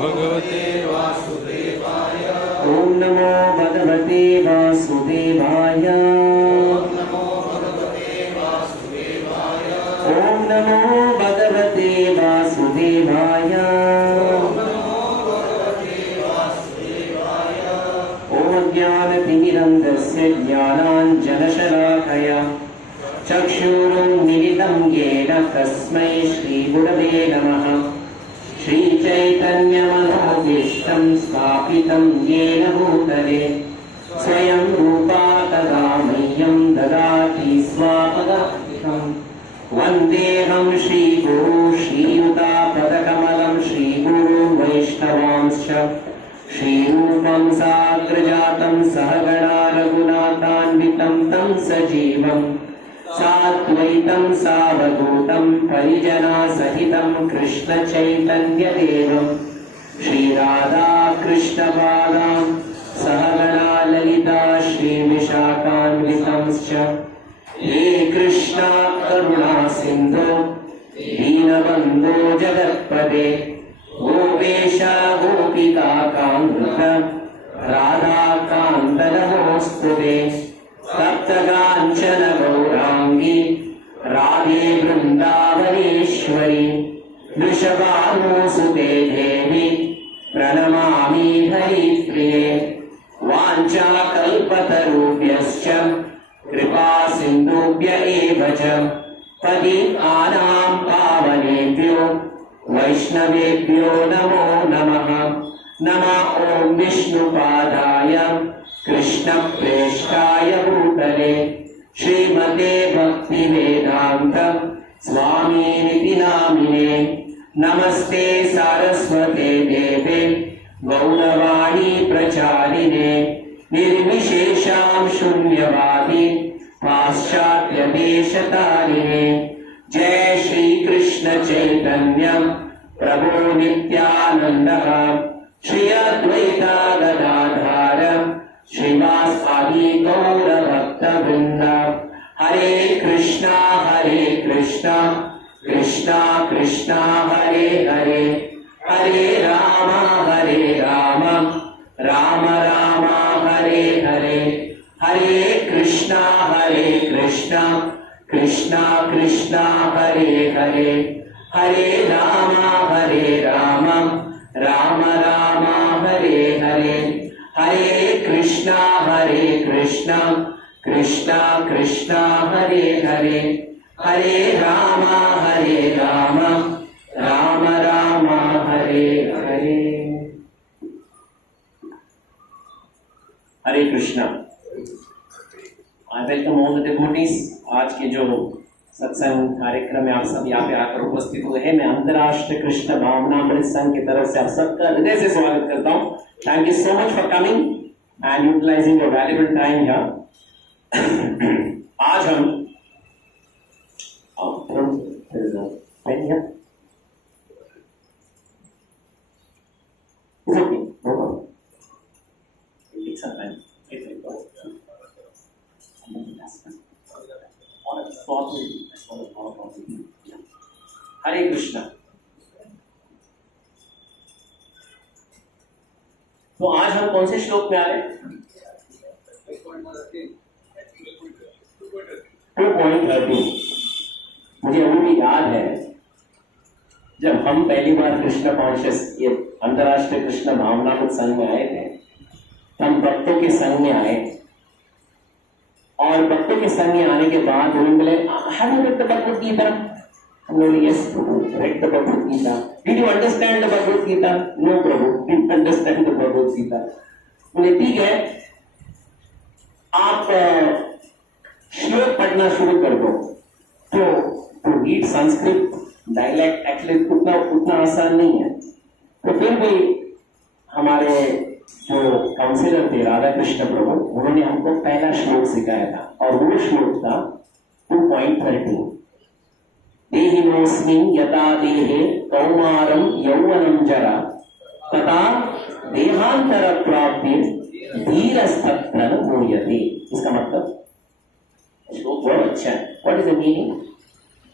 भगवते वासुदेवाय। ओम नमो भगवते वासुदेवाय। ओम नमो भगवते वासुदेवाय। ओम ज्ञानतिमिरन्धस्य ज्ञानाञ्जनशलाकया चक्षुरुन्मीलितं येन तस्मै श्रीगुरवे नमः। श्रीचैतन्यमनोभीष्टं स्थापितं येन भूतले स्वयं रूपा तदा मह्यं ददाति स्वापदान्तिकम्। वन्देऽहं श्रीगुरु श्रीयुतापदकमलं श्रीगुरुं वैष्णवांश्च श्रीरूपं साग्रजातं सहगणा रघुनाथान्वितं तं सजीवं साद्वैतं सावधूतं परिजनसहितं कृष्णचैतन्यदेवं श्रीराधा कृष्णपादां सहगणा ललिता श्रीविशाखान्वितंश्च। हे कृष्णा करुणा सिन्धो दीनबन्धो जगत्पते गोपेश गोपिका कान्त राधाकान्त नमोऽस्तुते। सप्तकाञ्चन गौराङ्गी राधे वृन्दावनेश्वरी वृषभानुसुते देवी प्रणमामि हरिप्रिये। वाञ्छाकल्पतरुभ्यश्च कृपा सिन्धुभ्य एव च पतितानां पावनेभ्यो वैष्णवेभ्यो नमो नमः। नमः ॐ विष्णुपादाय कृष्णप्रेष्ठाय भूतले श्रीमते भक्तिवेदान्त स्वामिनिति नामिने। नमस्ते सारस्वते देवे गौरवाणी प्रचारिणे निर्विशेषां शून्यवादी पाश्चात्यदेशतारिणे। जय श्री कृष्ण चैतन्य प्रभु नित्यानंद श्री अद्वैता गदाधर श्रीवासादि गौर भक्त वृंद। Hare Krishna Krishna Krishna Hare Hare Hare Ram Ram Ram Hare Hare. Hare Krishna Krishna Krishna Hare Hare Hare Ram Ram Ram Hare Hare. Hare Krishna Krishna Krishna Hare Hare Hare Ram Ram Ram Hare Hare. Hare Krishna. I welcome all the devotees. आज के जो सत्संग कार्यक्रम में आप सब यहाँ पे आकर उपस्थित हुए हैं, मैं अंतर्राष्ट्रीय कृष्ण भावनामृत संघ की तरफ से आप सबका हृदय से स्वागत करता हूँ। Thank you so much for coming and utilising your valuable time here. आज हम हरे कृष्णा। तो आज हम कौन से श्लोक में आ रहे हैं? 2.13। मुझे अभी भी याद है जब हम पहली बार कृष्ण कॉन्शियस ये अंतर्राष्ट्रीय कृष्ण भावनामृत संघ में आए थे, हम भक्तों के संघ में आए और भक्तों के संघ में आने के बाद उन्होंने बोले have you read the Bhagavad Gita? हम बोले यस प्रभु, read the Bhagavad Gita. Did you understand the Bhagavad Gita? No प्रभु, didn't understand the Bhagavad Gita. बोले ठीक है, आप श्लोक पढ़ना शुरू कर दो। तो रीड संस्कृत डायलेक्ट एक्चुअली उतना आसान नहीं है। तो फिर भी हमारे जो काउंसिलर थे राधा कृष्ण प्रभु, उन्होंने हमको पहला श्लोक सिखाया था और वो श्लोक था 2.13। देहिनोऽस्मिन् यथा देहे कौमारं यौवनं जरा तथा देहांतर प्राप्ति धीरस्तत्र न मूयते। इसका मतलब श्लोक बहुत अच्छा है। What is the meaning?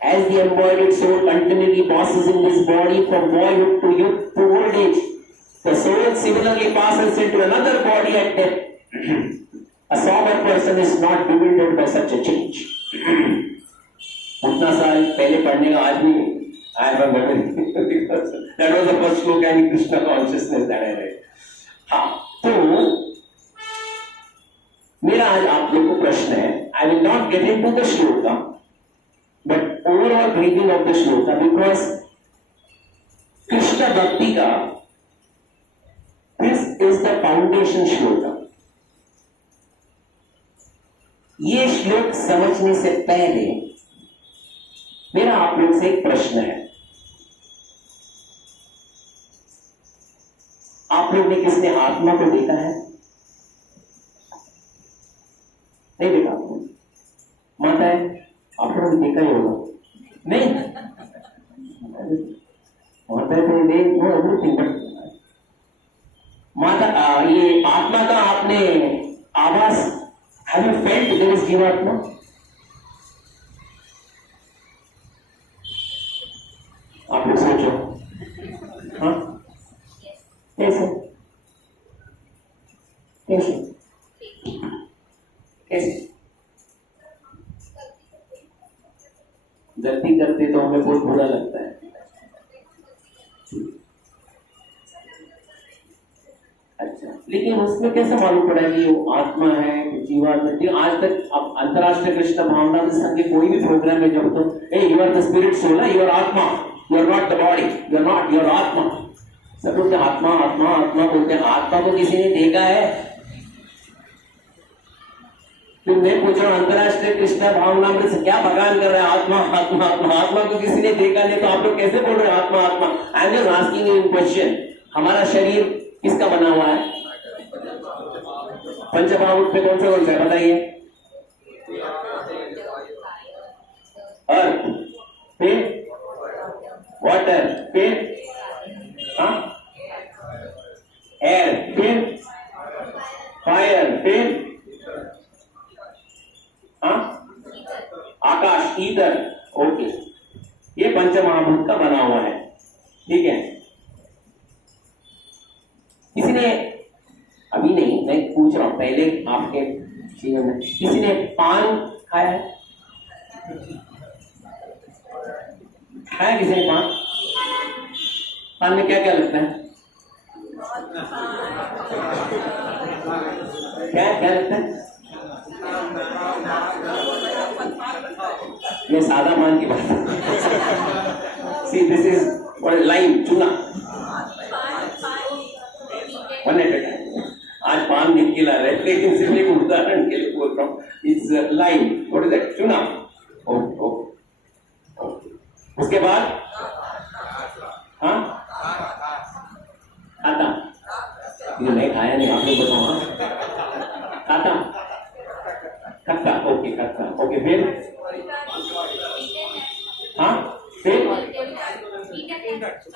As the embodied soul continually passes in this body from boyhood to youth to old age, the soul similarly passes into another body at death. A sober person is not bewildered by such a change. उतना साल पहले पढ़ने का आदमी, I have a memory. That was the first sloka in Krishna consciousness that I read. हाँ, तो मेरा आज आप लोग को प्रश्न है. I will not get into the shloka, but overall reading of the shloka, because Krishna Bhakti का this is the foundation shloka. ये श्लोक समझने से पहले मेरा आप लोग से एक प्रश्न है. आप लोग ने किसने आत्मा को देखा है? नहीं देखा? माता है, आप लोगों ने देखा ही होगा. नहीं माता है तो दे नो एवरीथिंग, बट माता ये आत्मा का आपने आवाज, have you felt there is जीवात्मा? आप लोग सोचो. हाँ, कैसे कैसे कैसे गलती करते तो हमें बहुत बुरा लगता है. अच्छा, लेकिन उसमें कैसे मालूम पड़ा कि वो आत्मा है कि जीवात्मा? आज तक अब अंतरराष्ट्रीय कृष्ण भावना संघ के कोई भी प्रोग्राम में जब तो ए you are the spirit soul, you are आत्मा, you are not the body, you are not, you are आत्मा. सब लोग आत्मा आत्मा आत्मा बोलते हैं. आत्मा को किसी ने देखा है? तो मैं पूछ रहा हूं, अंतरराष्ट्रीय कृष्ण भावनामृत से क्या भगवान कर रहे हैं? आत्मा आत्मा आत्मा. आत्मा को किसी ने देखा नहीं तो आप लोग कैसे बोल रहे हैं आत्मा आत्मा? I am just asking you question. हमारा शरीर किसका बना हुआ है? पंचमहाभूत पे कौन सा है बताइए? अर्थ, फिर वाटर, फिर एयर, फिर फायर, फिर आकाश, ईथर. ओके, ये पंचमहाभूत का बना हुआ है. ठीक है. किसी ने, अभी नहीं, मैं पूछ रहा हूं, पहले आपके जीवन में किसी ने पान खाया है? खाया किसी ने पान? पान में क्या क्या लगता है? क्या क्या लगता है? ये सादा पान की बात है. सी दिस इज लाइन, चूना. One at a time. आज पान निकला रहे, लेकिन सिर्फ एक उदाहरण के लिए बोल रहा हूँ. It's line. What is that? चूना. उसके बाद हाँ, खाता. ये नहीं खाया नहीं, आप लोग बताओ. हाँ, खाता, खट्टा. ओके, खट्टा. ओके, फिर हाँ, फिर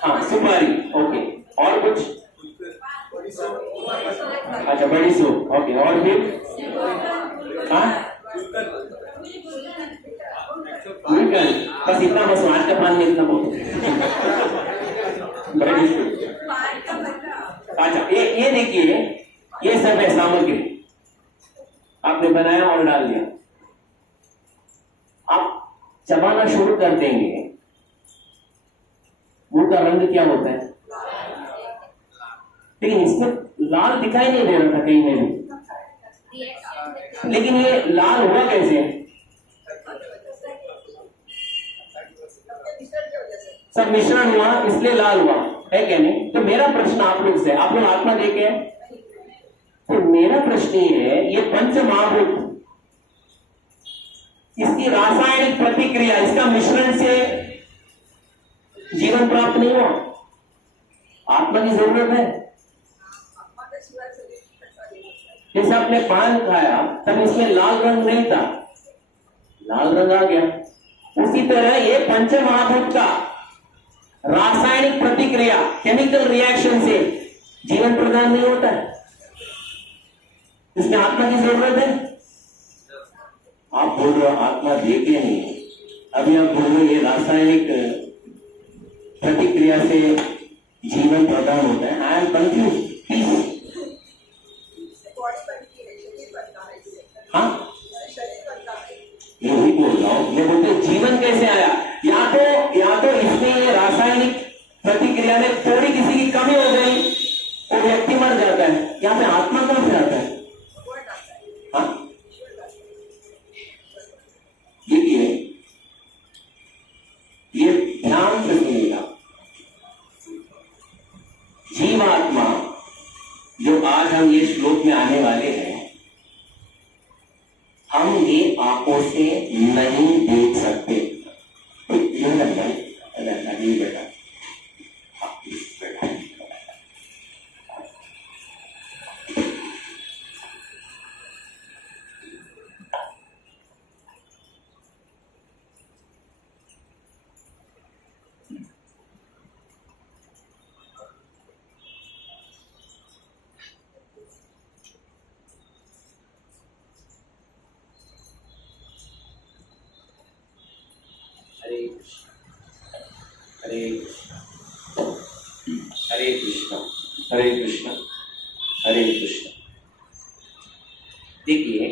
हाँ, सुपारी. ओके, और कुछ? अच्छा, बड़ी सूप. ओके, और फिर हाँ, गुलकंद. बस इतना, बस आज का पान में इतना बहुत. बड़ी सूप. अच्छा, ये देखिए, ये सब है सामग्री. आपने बनाया और डाल दिया. आप चबाना शुरू कर देंगे, मुंह का रंग क्या होता है? लेकिन इसमें लाल दिखाई नहीं दे रहा था कहीं में भी. लेकिन ये लाल हुआ कैसे? सब मिश्रण हुआ, इसलिए लाल हुआ है क्या नहीं? तो मेरा प्रश्न आप लोग से, आप लोग आत्मा देखे हैं? तो मेरा प्रश्न ये है, ये पंच महाभूत, इसकी रासायनिक प्रतिक्रिया, इसका मिश्रण से जीवन प्राप्त नहीं हुआ. आत्मा की जरूरत है. जैसे आपने पान खाया तब इसमें लाल रंग नहीं था, लाल रंग आ गया. उसी तरह ये पंच महाभूत का रासायनिक प्रतिक्रिया, केमिकल रिएक्शन से जीवन प्रदान नहीं होता है. इसमें आत्मा की जरूरत है. आप बोल रहे हो आत्मा देखे नहीं, अभी आप बोलो ये रासायनिक प्रतिक्रिया से जीवन प्रदान होता है। I am confuse please. हाँ मैं वही बोल रहा हूँ, मैं बोलते जीवन कैसे आया? या तो इसमें ये रासायनिक प्रतिक्रिया में थोड़ी किसी की कमी हो गई तो व्यक्ति मर जाता है, यहाँ पे आत्मा कहाँ से आता है? हाँ ये ध्यान से सुनिएगा। जीवात्मा जो आज हम ये श्लोक में आने वाले हैं, हम ये आंखों से नहीं देख सकते। बेटा हरे कृष्ण हरे कृष्ण हरे कृष्ण हरे कृष्ण। देखिए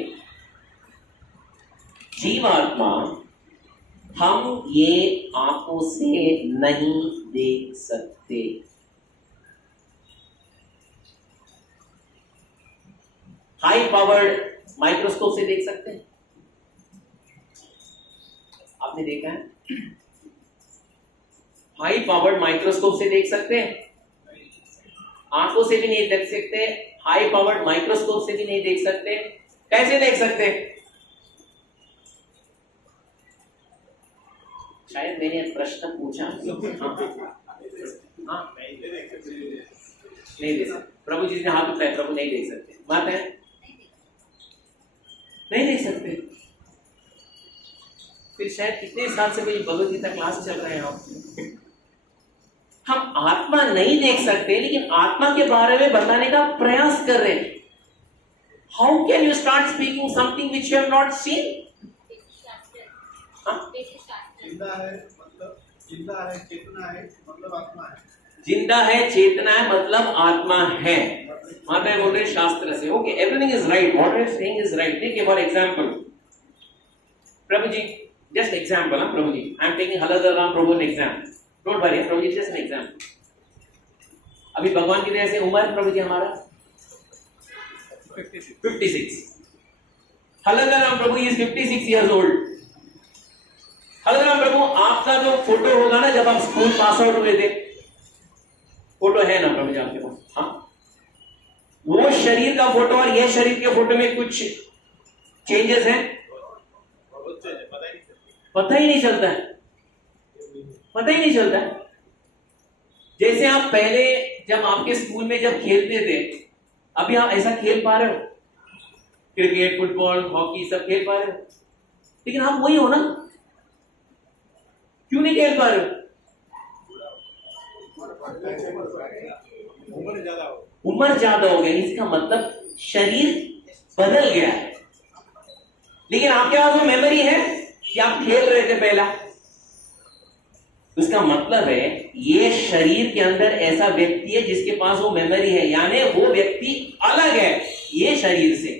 जीवात्मा हम ये आंखों से नहीं देख सकते। हाई पावर्ड माइक्रोस्कोप से देख सकते हैं। आपने देखा है? हाई पावर्ड माइक्रोस्कोप से देख सकते हैं। आंखों से भी नहीं देख सकते, हाई पावर्ड माइक्रोस्कोप से भी नहीं देख सकते। कैसे देख सकते? शायद मैंने प्रश्न पूछा। हाँ नहीं देख सकते। प्रभु जी ने हाथ उठाया, प्रभु नहीं देख सकते। बात है नहीं देख सकते। फिर शायद कितने साल से मेरी भगवद गीता क्लास चल रहे हैं आप। हम आत्मा नहीं देख सकते लेकिन आत्मा के बारे में बताने का प्रयास कर रहे हैं। How can you start speaking something which you have not seen? जिंदा है मतलब जिंदा है, चेतना है मतलब आत्मा है। जिंदा है, चेतना है मतलब आत्मा है। माता बोल रहे शास्त्र से। Okay, everything is right, what I am saying is right. देखिए फॉर एग्जांपल प्रभु जी, जस्ट एग्जांपल। प्रभु जी, I am taking Haldar Ram प्रभु एन एग्जांपल। डोंट वरी प्रभु जी, जस्ट एन एग्जांपल। अभी भगवान की तरह से उम्र प्रभु जी हमारा 56। हलदर राम प्रभु is 56 years old. Haldar Ram प्रभु, आपका जो फोटो होगा ना जब आप स्कूल पास आउट हुए थे, फोटो है ना प्रभु जी आपके पास? हाँ, वो शरीर का फोटो और ये शरीर के फोटो में कुछ चेंजेस हैं? पता ही नहीं चलता है। पता ही नहीं चलता है। जैसे आप पहले जब आपके स्कूल में जब खेलते थे, अभी आप ऐसा खेल पा रहे हो? क्रिकेट, फुटबॉल, हॉकी सब खेल पा रहे हो? लेकिन आप वही हो ना, क्यों नहीं खेल पा रहे हो? उम्र ज्यादा हो गई, इसका मतलब शरीर बदल गया है। लेकिन आपके पास वो मेमोरी है कि आप खेल रहे थे पहला। उसका मतलब है ये शरीर के अंदर ऐसा व्यक्ति है जिसके पास वो मेमोरी है, यानी वो व्यक्ति अलग है ये शरीर से।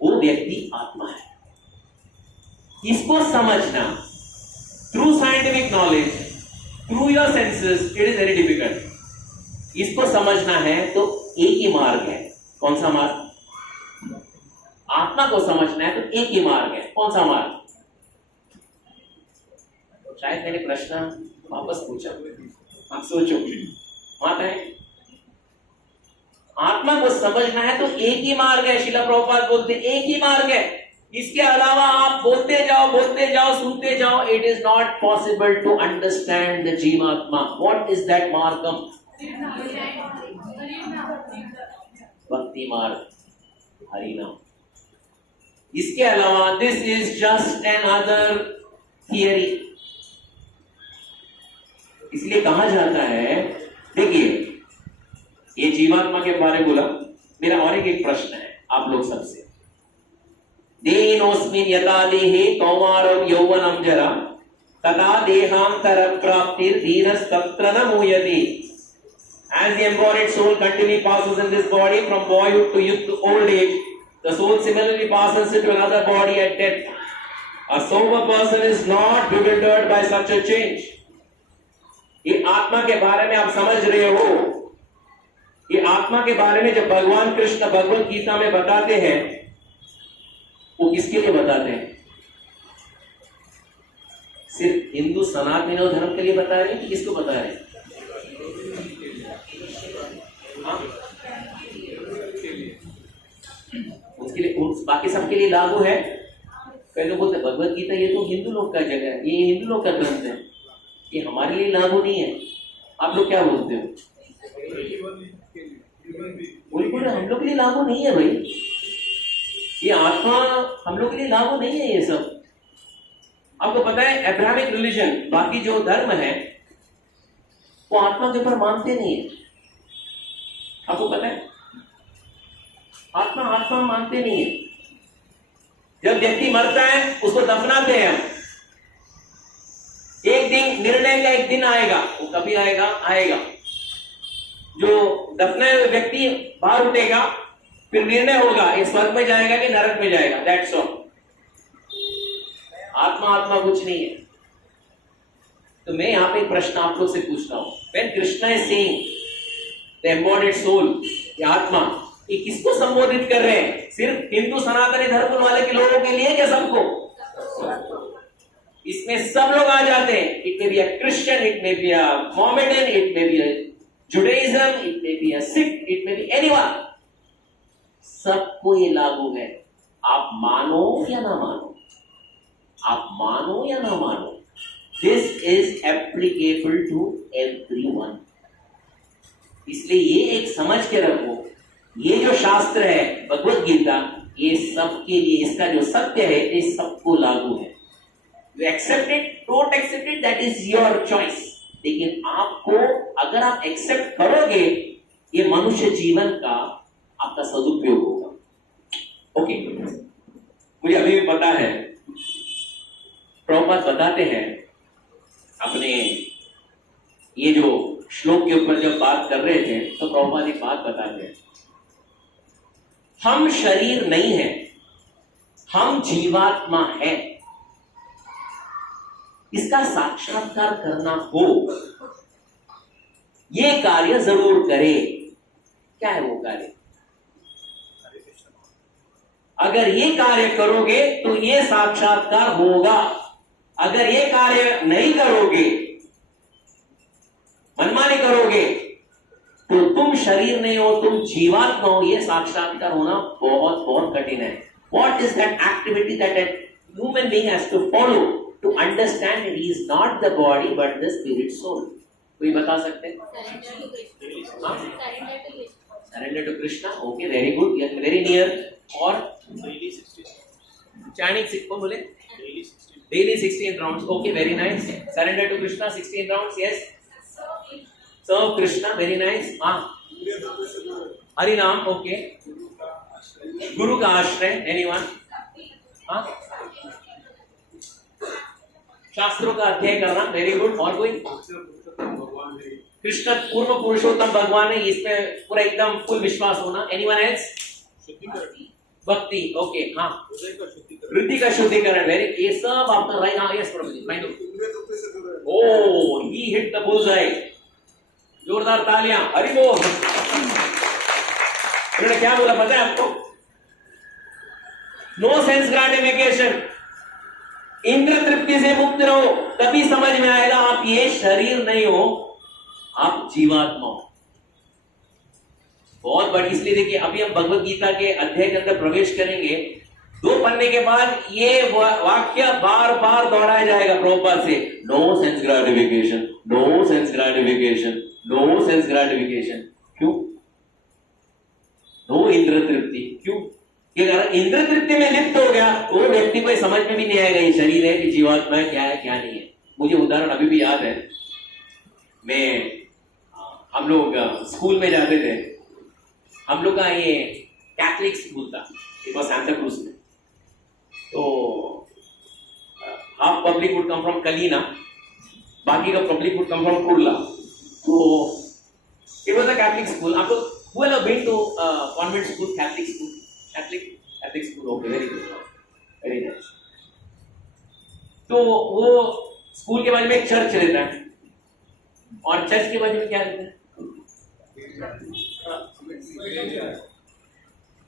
वो व्यक्ति आत्मा है। इसको समझना through scientific knowledge, through your senses, it is very difficult. इसको समझना है तो एक ही मार्ग है। कौन सा मार्ग? आत्मा को समझना है तो एक ही मार्ग है। कौन सा मार्ग? शायद मैंने प्रश्न वापस पूछा, आप सोचो। माता है आत्मा को समझना है तो एक ही मार्ग है। शिला प्रभुपाद बोलते एक ही मार्ग है। इसके अलावा आप बोलते जाओ, सुनते जाओ, it is not possible to understand the जीवात्मा। व्हाट इज दैट मार्गम? भक्ति मार्ग, हरिनाम। इसके अलावा this is just another theory. इसलिए कहा जाता है, देखिए ये जीवात्मा के बारे में बोला। मेरा और एक प्रश्न है आप लोग सबसे। देहिनोऽस्मिन् यथा देहे कौमारं यौवनं जरा तथा देहांतर प्राप्तिर धीरस्तत्र न मूयते. As the embodied soul continually passes in this body from boyhood to youth to old age, the soul similarly passes into another body at death. A sober person is not bewildered by such a change. ये आत्मा के बारे में आप समझ रहे हो. ये आत्मा के बारे में जब भगवान कृष्ण भगवत गीता में बताते हैं, वो किसके लिए बताते हैं? सिर्फ हिंदू सनातन धर्म के लिए बता रहे हैं कि किसको बता रहे हैं? उसके लिए, बाकी सबके लिए लागू है. कई लोग बोलते भगवत गीता ये तो हिंदू लोग का जगह है, ये हिंदू लोग का ग्रंथ है, ये हमारे लिए लागू नहीं है. आप लोग क्या बोलते हो? बिल्कुल हम लोग के लिए लागू नहीं है भाई. ये आत्मा हम लोग के लिए लागू नहीं है. ये सब आपको पता है, अब्राहमिक रिलीजन, बाकी जो धर्म है वो आत्मा के ऊपर मानते नहीं है. आपको पता है, आत्मा मानते नहीं है. जब व्यक्ति मरता है उसको दफनाते हैं हम. एक दिन निर्णय का एक दिन आएगा, वो कभी आएगा. जो दफने हुए व्यक्ति बाहर उठेगा, फिर निर्णय होगा ये स्वर्ग में जाएगा कि नरक में जाएगा. That's all. आत्मा कुछ नहीं है. तो मैं यहां पे एक प्रश्न आप लोग से पूछता हूं. When Krishna is saying the embodied soul, ये आत्मा, ये किसको संबोधित कर रहे हैं? सिर्फ हिंदू सनातनी धर्म वाले के लोगों के लिए क्या सबको? इसमें सब लोग आ जाते हैं. It may be a Christian, it may be a Mohammedan, it may be a Judaism, it may be a Sikh, it may be anyone. सबको ये लागू है. आप मानो या ना मानो, आप मानो या ना मानो, this is applicable to everyone. इसलिए ये एक समझ के रखो, ये जो शास्त्र है भगवत गीता, ये सबके लिए, इसका जो सत्य है ये सबको लागू है. You accept it, don't accept it, that is your choice. लेकिन आपको, अगर आप एक्सेप्ट करोगे, ये मनुष्य जीवन का आपका सदुपयोग होगा. ओके, मुझे अभी भी पता है, प्रभुपाद बताते हैं अपने ये जो श्लोक के ऊपर जब बात कर रहे थे, तो प्रभुपाद एक बात बताते हैं. हम शरीर नहीं है, हम जीवात्मा है. इसका साक्षात्कार करना हो, ये कार्य जरूर करे. क्या है वो कार्य? अगर ये कार्य करोगे तो ये साक्षात्कार होगा. अगर ये कार्य नहीं करोगे, मनमानी करोगे, तो तुम शरीर नहीं हो, तुम जीवात्मा हो. ये साक्षात्कार होना बहुत बहुत कठिन है. What is that activity that a human being has to follow to understand that he is not the body but the spirit soul? कोई बता सकते हैं? Surrender to Krishna. Okay, very good. Yes, very near. और Chinese सिक्को बोले? Daily 16 rounds. Okay, very nice. Surrender to Krishna, 16 rounds. Yes. Serve Krishna. Very nice. Hari नाम. Okay. गुरु का आश्रय. Anyone? शास्त्रों का अध्ययन करना. Very good. और कोई? कृष्ण पूर्व पुरुषोत्तम भगवान है, इसमें पूरा एकदम फुल विश्वास होना. Anyone else? भक्ति. ओके. हाँ, वृद्धि का शुद्धिकरण. वेरी, ये सब आपका राइट. हाँ, यस प्रभु. Oh, he hit the bullseye. जोरदार तालियां. हरि बोल. उन्होंने क्या बोला पता है आपको? No sense gratification. इंद्र तृप्ति से मुक्त रहो, तभी समझ में आएगा आप ये शरीर नहीं हो, आप जीवात्मा हो. बहुत बड़ी. इसलिए देखिए, अभी हम भगवत गीता के अध्याय के अंदर प्रवेश करेंगे. 2 पन्ने के बाद ये वाक्य बार बार दोहराया जाएगा प्रभुपाद से. No sense gratification, no sense gratification, no sense gratification. क्यों? नो इंद्र तृप्ति. क्यों? कि अगर इंद्र तृप्ति में लिप्त हो गया, वो व्यक्ति को समझ में भी नहीं आएगा ये शरीर है कि जीवात्मा है, क्या है क्या नहीं है. मुझे उदाहरण अभी भी याद है. हम लोग स्कूल में जाते थे. हम लोग का ये कैथलिक स्कूल था, इट वाज सांता क्रूज में. तो half public would come from Kalina, बाकी का public would come from Kurla. So it was a Catholic school. आप लोग who have been to convent school, Catholic school, Catholic school, okay, very good, very nice. तो वो school के बाजू में एक चर्च रहता है और चर्च के बाजू में क्या रहता है?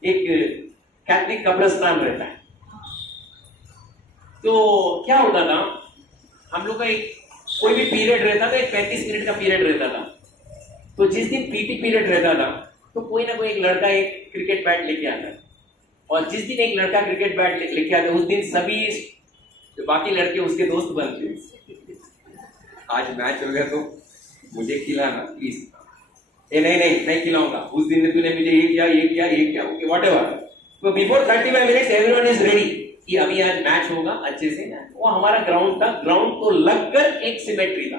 एक कैथलिक कब्रिस्तान रहता है। तो क्या होता था, हम लोग का एक कोई भी पीरियड रहता था, एक 35 मिनट का पीरियड रहता था। तो जिस दिन पीटी पीरियड रहता था तो कोई ना कोई एक लड़का एक क्रिकेट बैट लेके आता, और जिस दिन एक लड़का क्रिकेट बैट लेके आता उस दिन सभी जो बाकी लड़के उसके दोस्त बनते। आज मैच हो गया तो मुझे खिलाना प्लीज। नहीं खिलाऊंगा, उस दिन तूने मुझे ये किया, ओके व्हाटएवर। तो before 35 minutes everyone is ready कि अभी आज मैच होगा अच्छे से। वो हमारा ग्राउंड था, ग्राउंड को लगकर एक सिमेट्री था,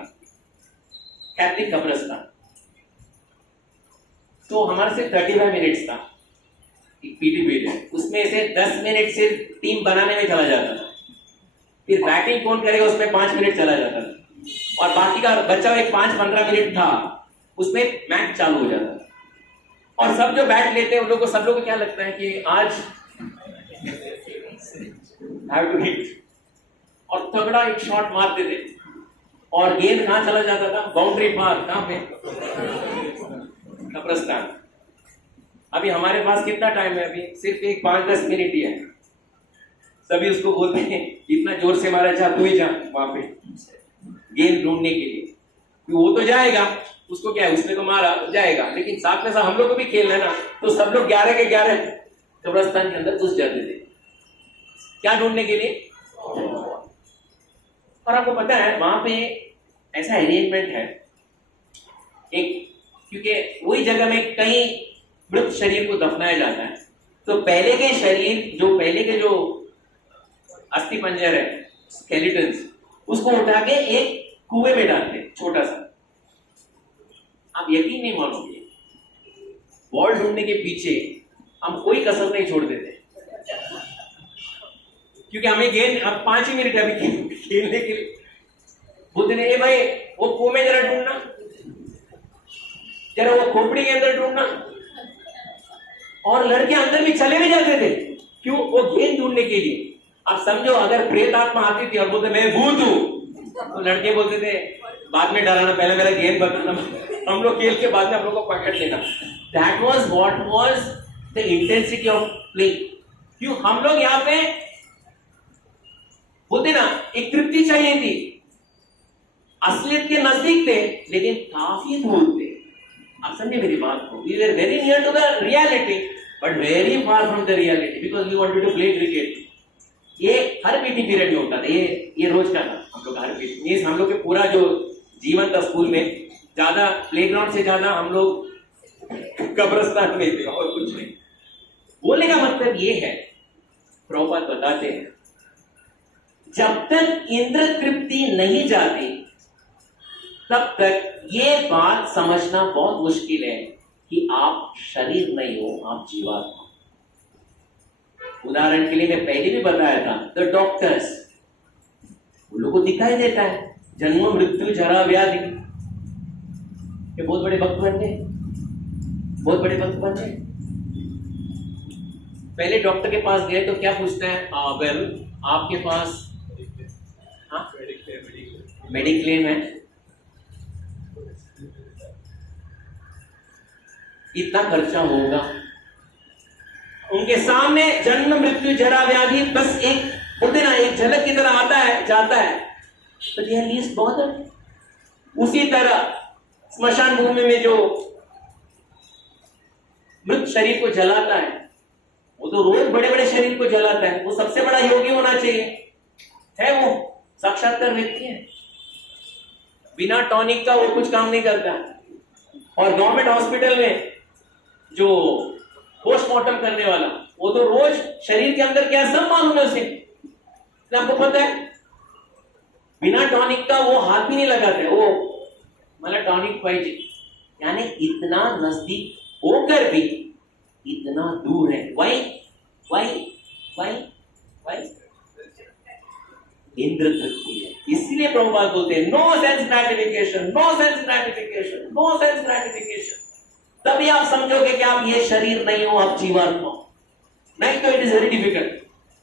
कैथलिक कब्रिस्तान। तो हमारे से 35 मिनट्स था एक पीटी पीरियड, उसमें से 10 मिनट सिर्फ टीम बनाने में चला जाता था, फिर बैटिंग कौन करेगा उसमें 5 मिनट चला जाता था, और बाकी का बच्चा एक 5-15 मिनट था उसमें मैच चालू हो जाता था। और सब जो बैट लेते हैं उन लोगों को, सब लोगों को क्या लगता है कि आज हैव टू हिट, और तगड़ा एक शॉट मारते थे और गेंद कहां चला जाता था? बाउंड्री पार। कहां पे? कब्रिस्तान। अभी हमारे पास कितना टाइम है? अभी सिर्फ एक 5-10 मिनट ही है। सभी उसको बोलते हैं इतना जोर से मारा, जा तू ही जा वहां पे गेंद ढूंढने के लिए, वो तो जाएगा, उसको क्या है, उसने तो मारा जाएगा, लेकिन साथ में साथ हम लोग को भी खेलना है ना। तो सब लोग 11 के 11 कब्रिस्तान के अंदर घुस जाते थे, क्या ढूंढने के लिए। और आपको पता है वहां पे ऐसा अरेंजमेंट है एक, क्योंकि वही जगह में कई मृत शरीर को दफनाया जाता है, तो पहले के शरीर जो अस्थि पंजर है, स्केलेटन्स, उसको उठा के एक कुएं में डालते छोटा सा। आप यकीन नहीं मानोगे, बॉल ढूंढने के पीछे हम कोई कसर नहीं छोड़ देते, क्योंकि हमें गेंद अब 5 ही मिनट अभी खेलने के लिए। बोलते नहीं, भाई वो कुएं में जरा ढूंढना, जरा वो खोपड़ी के अंदर ढूंढना, और लड़के अंदर भी चले भी जाते थे। क्यों? वो गेंद ढूंढने के लिए। आप समझो अगर प्रेत आत्मा आती थी और बोलते मैं भूत हूं, तो लड़के बोलते थे बाद में डराना, पहले मेरा गेंद बताना, हम लोग खेल के बाद में हम लोग को पकड़ लेना। That was what was the intensity of play. क्यों? हम लोग यहाँ पे बोलते ना, एक तृप्ति चाहिए थी, असलियत के नजदीक थे लेकिन काफी दूर थे। आप समझे मेरी बात को? We were very near to the reality but very far from the reality, because we wanted to play cricket. ये हर पीटी पीरियड में होता था, ये रोज का था हम लोग हर पीटी। ये हम लोग के पूरा जो जीवन था स्कूल में, ज्यादा प्लेग्राउंड से ज्यादा हम लोग कब्रिस्तान में थे और कुछ नहीं। बोलने का मतलब ये है, प्रभुपाद बताते हैं, जब तक इंद्र तृप्ति नहीं जाती तब तक ये बात समझना बहुत मुश्किल है कि आप शरीर नहीं हो, आप जीवात्मा। उदाहरण के लिए मैं पहले भी बताया था, द डॉक्टर्स, उन लोगों को दिखाई देता है जन्म मृत्यु जरा व्याधि। ये बहुत बड़े भक्त बन गए, बहुत बड़े भक्त बन गए। पहले डॉक्टर के पास गए तो क्या पूछते हैं? वेल आपके पास मेडिक्लेम है, इतना खर्चा होगा। उनके सामने जन्म मृत्यु जरा व्याधि बस एक बोलते ना, एक झलक की तरह आता है जाता है, तो ये लीस्ट बहुत है। उसी तरह स्मशान भूमि में जो मृत शरीर को जलाता है, वो तो रोज बड़े बड़े शरीर को जलाता है, वो सबसे बड़ा योगी होना चाहिए, है वो साक्षात्कार व्यक्ति है, बिना टॉनिक का वो कुछ काम नहीं करता। और गवर्नमेंट हॉस्पिटल में जो पोस्टमार्टम करने वाला, वो तो रोज शरीर के अंदर क्या सब मालूम है उसे, आपको पता है, बिना टॉनिक का वो हाथ भी नहीं लगाते, वो मतलब टॉनिक पाइजे। यानी इतना नजदीक होकर भी इतना दूर है। वाई इंद्र तृप्ति है। इसलिए प्रभुपाद बोलते हैं no sense gratification, no sense gratification, no sense gratification. तभी आप समझोगे कि आप ये शरीर नहीं हो, आप जीवात्मा हो। नहीं तो इट इज वेरी डिफिकल्ट।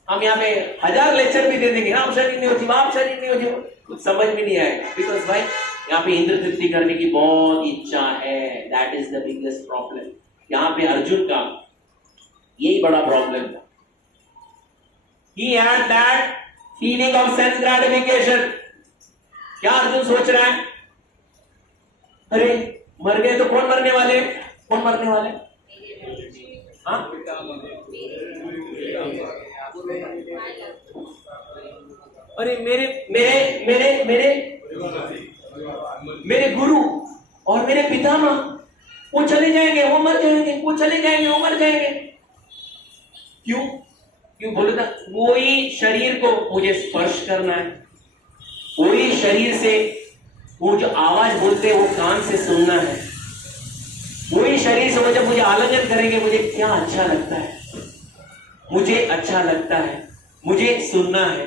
हम यहाँ पे 1000 लेक्चर भी दे देंगे ना, आप शरीर नहीं हो जीव, आप शरीर नहीं हो जीव, कुछ समझ में नहीं आएगा। बिकॉज भाई यहाँ पे इंद्र तृप्ति करने की बहुत इच्छा है। That is the biggest problem. यहाँ पे अर्जुन का यही बड़ा प्रॉब्लम था। He had that feeling of sense gratification. क्या अर्जुन सोच रहा है? अरे मर गए तो कौन मरने वाले? कौन मरने वाले? हाँ? अरे मेरे मेरे मेरे मेरे मेरे गुरु और मेरे पितामह वो चले जाएंगे, वो मर जाएंगे, वो चले जाएंगे, वो मर जाएंगे। क्यों? क्यों बोले था? वही शरीर को मुझे स्पर्श करना है, वही शरीर से वो जो आवाज बोलते हैं वो कान से सुनना है, वही शरीर से वो जब मुझे आलिंगन करेंगे मुझे क्या अच्छा लगता है, मुझे अच्छा लगता है, मुझे सुनना है,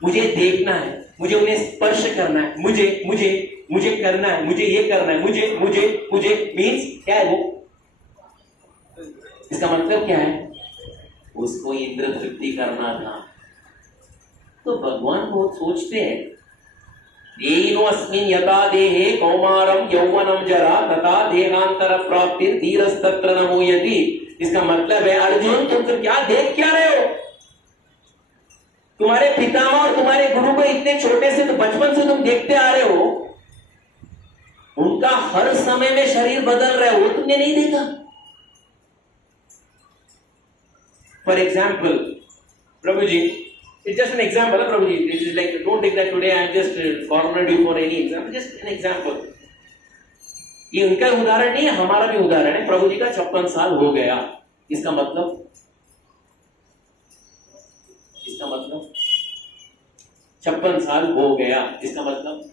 मुझे देखना है, मुझे उन्हें स्पर्श करना है, मुझे मुझे मुझे करना है, मुझे ये करना है, मुझे मुझे मुझे मीन्स क्या है वो? इसका मतलब क्या है? उसको इंद्र तृप्ति करना था। तो भगवान बहुत सोचते हैं देहिनोऽस्मिन् यथा देहे कौमारम यौवनम जरा तथा देहांतर प्राप्ति धीरस्तत्र न मुह्यति। इसका मतलब है अर्जुन तुम तो क्या देख क्या रहे हो? तुम्हारे पितामह और तुम्हारे गुरु को इतने छोटे से तो बचपन से तुम देखते आ रहे हो, उनका हर समय में शरीर बदल रहा है, वो तुमने नहीं देखा? For example, Prabhuji, it's just an example, Prabhuji. This is like, don't take that today. I just cornered you for any example. Just an example. ये उनका उदाहरण नहीं है, हमारा भी उदाहरण है। प्रभु जी का 56 साल हो गया। इसका मतलब 56 साल हो गया। इसका मतलब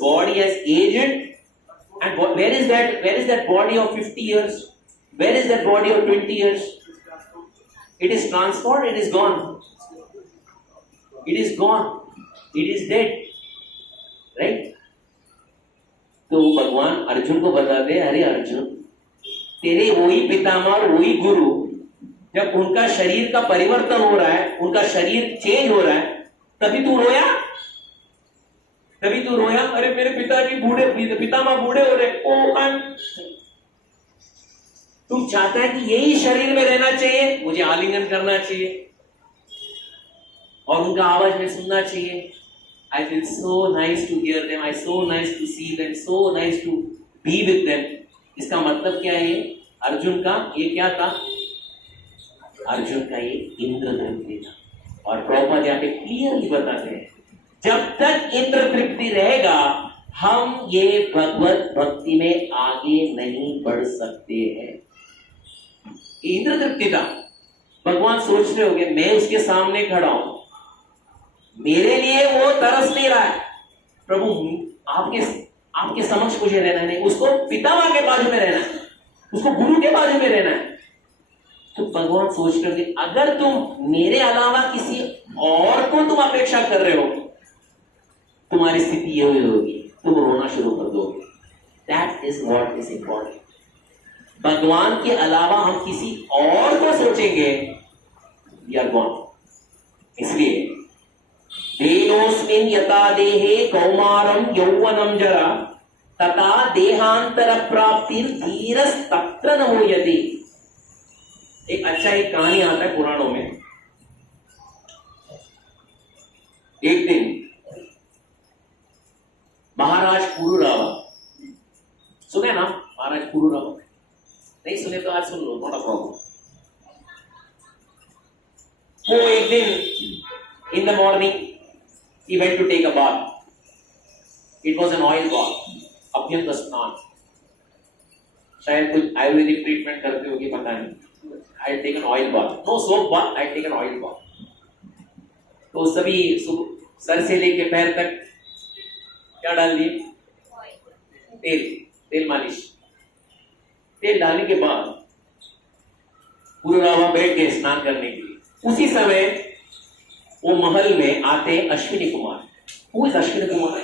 body has aged. And where is that body of 50 years? Where is that body of 20 years? It is transformed, it is gone. It is gone. It is dead. Right? तो भगवान अर्जुन को बताते हैं, अरे अर्जुन, तेरे वही पितामह और वही गुरु, जब उनका शरीर का परिवर्तन हो रहा है, उनका शरीर चेंज हो रहा है, तभी तू रोया? तभी तू रोया? अरे मेरे पिताजी बूढ़े, पितामह बूढ़े हो रहे। तुम चाहता है कि यही शरीर में रहना चाहिए, मुझे आलिंगन करना चाहिए और उनका आवाज में सुनना चाहिए। I feel so nice to hear them, I so nice to see them, so nice to be with them. इसका मतलब क्या है? अर्जुन का ये क्या था? अर्जुन का ये इंद्र तृप्ति था। और प्रभुपाद यहाँ पे क्लियरली बताते हैं जब तक इंद्र तृप्ति रहेगा हम ये भगवत भक्ति में आगे नहीं बढ़ सकते हैं। इंद्र तृप्ति था। भगवान सोच रहे होंगे मैं उसके सामने खड़ा हूं, मेरे लिए वो तरस नहीं रहा है, प्रभु आपके समक्ष मुझे रहना नहीं, उसको पितामह के बाजू में रहना है, उसको गुरु के बाजू में रहना है। तो भगवान सोच रहे होंगे अगर तुम मेरे अलावा किसी और को तुम अपेक्षा कर रहे हो, तुम्हारी स्थिति ये होगी, तुम रोना शुरू कर दोगे। That is what is important. भगवान के अलावा हम किसी और को सोचेंगे, वी आर गॉन। इसलिए देनोस्मिन् यथा देहे कौमारम यौवनम जरा तथा देहांतर प्राप्ति धीरस्तत्र न मुह्यति। एक कहानी आता है पुराणों में। एक दिन महाराज पुरुरावा, सुने ना महाराज पुरुरावा? नहीं सुने तो आज सुन लो, नॉट अ प्रॉब्लम। वो एक दिन in the morning he went to take a bath. It was an oil bath, अभ्यंग स्नान। शायद कुछ आयुर्वेदिक ट्रीटमेंट करते होगी, पता नहीं। I had taken oil bath, no soap bath, I had taken oil bath. तो सभी सर से लेके पैर तक क्या डाल दिए? तेल मालिश। तेल डालने के बाद पुरुरावा बैठ गए स्नान करने के लिए। उसी समय वो महल में आते Ashwini Kumar. Who is Ashwini Kumar?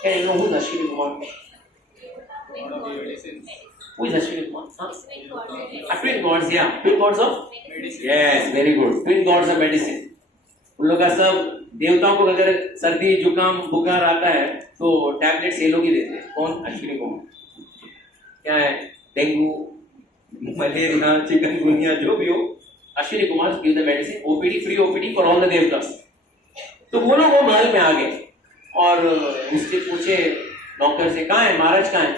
Can I know who is Ashwini Kumar? Who is Ashwini Kumar? Twin gods, yeah. Twin gods of medicine. Yes, very good. Twin gods of medicine. उन लोग का सब देवताओं को अगर सर्दी जुकाम बुखार आता है तो टैबलेट्स ये लोग ही देते हैं। कौन? अश्विनी कुमार। क्या है? डेंगू, मलेरिया, चिकनगुनिया, जो भी हो, Ashwini Kumar give the medicine. OPD, free OPD for all the देवतास। तो वो लोग वो महल में आ गए और उससे पूछे डॉक्टर से, कहाँ है महाराज, कहाँ है?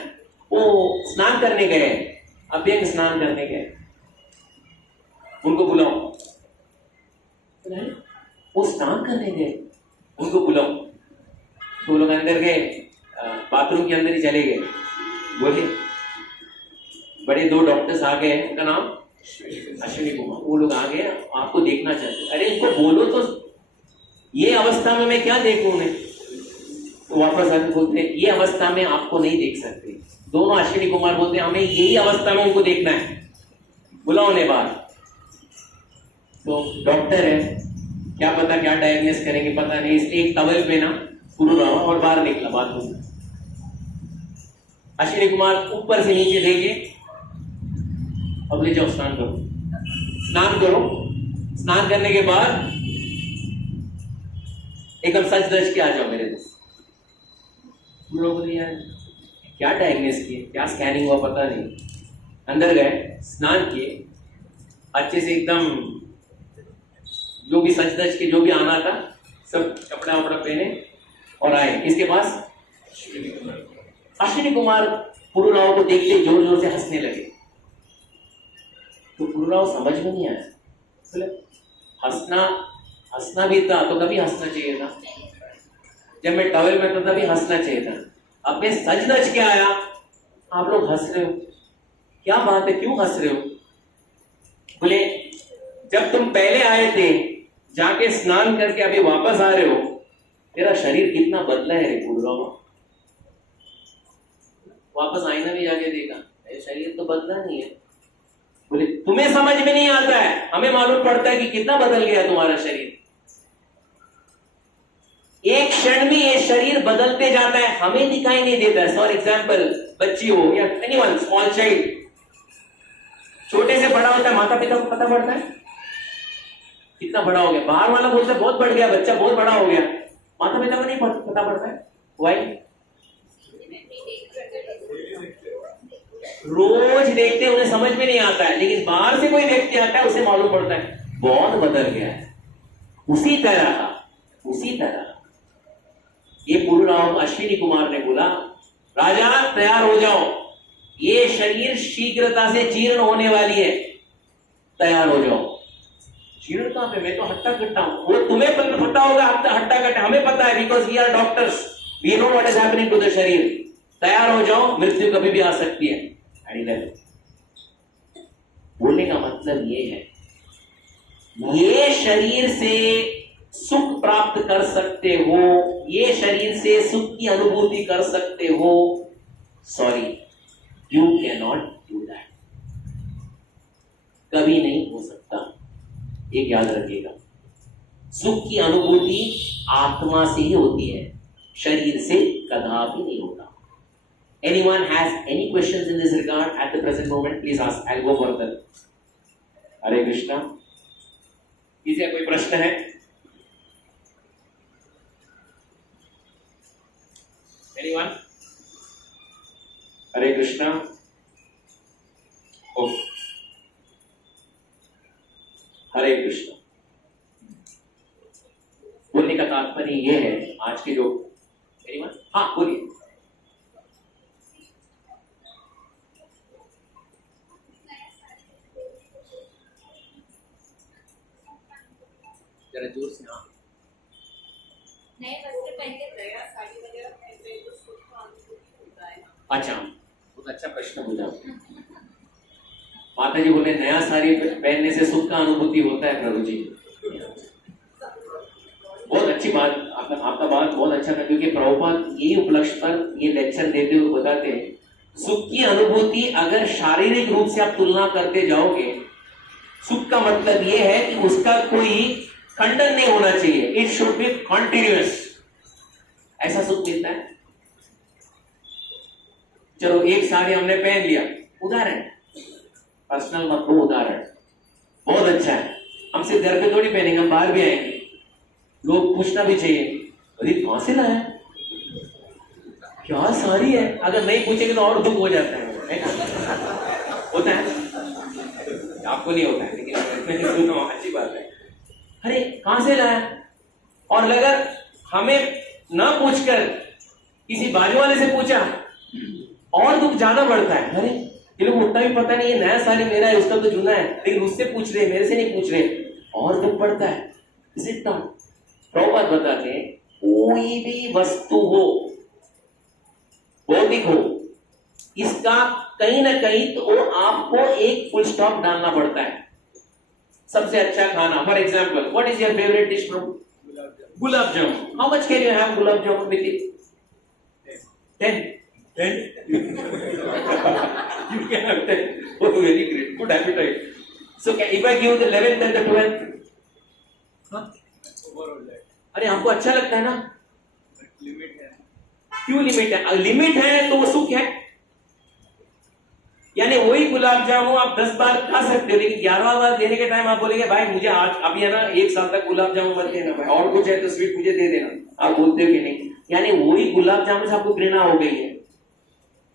वो स्नान करने गए, अभ्यंग स्नान करने गए, उनको बुलाओ। वो स्नान करने गए, उनको बुलाओ। तो वो लोग अंदर गए, बाथरूम के अंदर ही चले गए। बोले बड़े दो डॉक्टर्स आ गए, उनका नाम अश्विनी कुमार। वो लोग आ गए, आपको देखना चाहते। अरे इनको बोलो तो ये अवस्था में मैं क्या देखूं उन्हें? तो वापस आके बोलते ये अवस्था में आपको नहीं देख सकते। दोनों अश्विनी कुमार बोलते हमें यही अवस्था में उनको देखना है, बुलाओ उन्हें बाहर। तो डॉक्टर है, क्या पता क्या डायग्नोस करेंगे पता नहीं, इसलिए एक टवल पे ना पुरुरावा और बाहर निकला बाथरूम। अश्विनी कुमार ऊपर से नीचे देखे, अब ले जाओ स्नान करो। स्नान करो। स्नान करने के बाद एकदम सच धज के आ जाओ मेरे दोस्त। लोग यार क्या डायग्नोस किए, क्या स्कैनिंग हुआ पता नहीं। अंदर गए, स्नान किए, अच्छे से एकदम जो भी सच धज के जो भी आना था सब कपड़ा वपड़ा पहने और आए। इसके पास अश्विनी कुमार पुरुराव को देखते जोर जोर से हंसने लगे। तो पुरुराव समझ में नहीं आया, बोले हंसना भी था तो कभी हंसना चाहिए था, जब मैं टॉवल में था तभी हंसना चाहिए था। अब मैं सच धज के आया, आप लोग हंस रहे हो, क्या बात है, क्यों हंस रहे हो? बोले जब तुम पहले आए थे जाके स्नान करके अभी वापस आ रहे हो, तेरा शरीर कितना बदला है रे पुरुरावा। वापस आईना भी जाके देखा, शरीर तो बदला नहीं है। बोले तुम्हें समझ में नहीं आता है, हमें मालूम पड़ता है कि कितना बदल गया तुम्हारा शरीर। एक क्षण में ये शरीर बदलते जाता है, हमें दिखाई नहीं देता है। फॉर एग्जाम्पल बच्ची हो या एनीवन स्मॉल चाइल्ड, छोटे से बड़ा होता है, माता पिता को पता पड़ता है कितना बड़ा हो गया। बाहर वाला बोलता है बहुत बढ़ गया, बच्चा बहुत बड़ा हो गया, माता पिता को नहीं पता पड़ता है। वाई? रोज देखते हैं, उन्हें समझ में नहीं आता है, लेकिन बाहर से कोई व्यक्ति आता है उसे मालूम पड़ता है बहुत बदल गया है। उसी तरह ये पुरुराव अश्विनी कुमार ने बोला, राजा तैयार हो जाओ, ये शरीर शीघ्रता से जीर्ण होने वाली है, तैयार हो जाओ। जीर्ण कहां पे, मैं तो हट्टा कट्टा हूं। वो तुम्हें पता होगा हट्टा कट्टा, हमें पता है, because we are doctors, we know what is happening to the शरीर। तैयार हो जाओ, मृत्यु कभी भी आ सकती है। बोलने का मतलब ये है, ये शरीर से सुख प्राप्त कर सकते हो, ये शरीर से सुख की अनुभूति कर सकते हो, sorry you can not do that, कभी नहीं हो सकता। एक याद रखिएगा, सुख की अनुभूति आत्मा से ही होती है, शरीर से कदापि नहीं होता। Anyone has any questions in this regard at the present moment? Please ask. I'll go further. हरे कृष्णा। किसी का कोई प्रश्न है? Anyone? हरे कृष्णा। ओह, हरे कृष्णा। बोलने का तात्पर्य यह है आज के जो Anyone? हाँ बोलिए। जरा जोर से। हाँ, नए वस्त्र पहन के नया साड़ी वगैरह पहन रहे तो सुख का अनुभूति होता है। अच्छा, बहुत अच्छा प्रश्न पूछा। माता जी बोले नया साड़ी पहनने से सुख का अनुभूति होता है। प्रभु जी बहुत अच्छी बात, आपका बात बहुत अच्छा था, क्योंकि प्रभुपाद यही उपलक्ष्य पर ये लेक्चर देते हुए बताते हैं, सुख की अनुभूति अगर शारीरिक रूप से आप तुलना करते जाओगे सुख का मतलब ये है कि उसका कोई खंडन नहीं होना चाहिए, इट शुड बी कॉन्टिन्यूअस, ऐसा सुख मिलता है। चलो एक साड़ी हमने पहन लिया, उदाहरण, पर्सनल मत हो, उदाहरण बहुत अच्छा है, हम सिर्फ घर पे थोड़ी पहनेंगे, हम बाहर भी आएंगे, लोग पूछना भी चाहिए अरे कहां से लाया, क्या साड़ी है, अगर नहीं पूछेंगे तो और दुख हो जाता है ना? होता है, आपको नहीं होता है लेकिन मैंने सुना, अच्छी बात है। अरे कहां से लाया, और अगर हमें ना पूछकर किसी बाजू वाले से पूछा और दुख ज्यादा बढ़ता है, अरे ये लोग उतना भी पता नहीं ये नया साड़ी मेरा है, उसका तो जूना है, लेकिन उससे पूछ रहे, मेरे से नहीं पूछ रहे, और दुख बढ़ता है। Is it not? प्रभुपाद बताते हैं कोई भी वस्तु हो, भौतिक हो, इसका कहीं ना कहीं तो आपको एक फुल स्टॉप डालना पड़ता है। सबसे अच्छा खाना, for example, what is your favourite dish from? Gulab jamun. How much can you have gulab jamun with it? 10? You can have 10. Oh, very great. Good appetite. So if I give the 11th and the 12th? हाँ? अरे हमको अच्छा लगता है ना? Limit है। क्यों limit है? लिमिट है तो वो सुख है। यानी वही गुलाब जामुन आप 10 बार खा सकते हो, लेकिन 11वां बार देने के टाइम आप बोलेंगे भाई मुझे आज अभी है ना 1 साल तक गुलाब जामुन मत देना भाई, और कुछ है तो स्वीट मुझे दे देना, आप बोलते हो कि नहीं? यानी वही गुलाब जामुन से आपको घृणा हो गई है।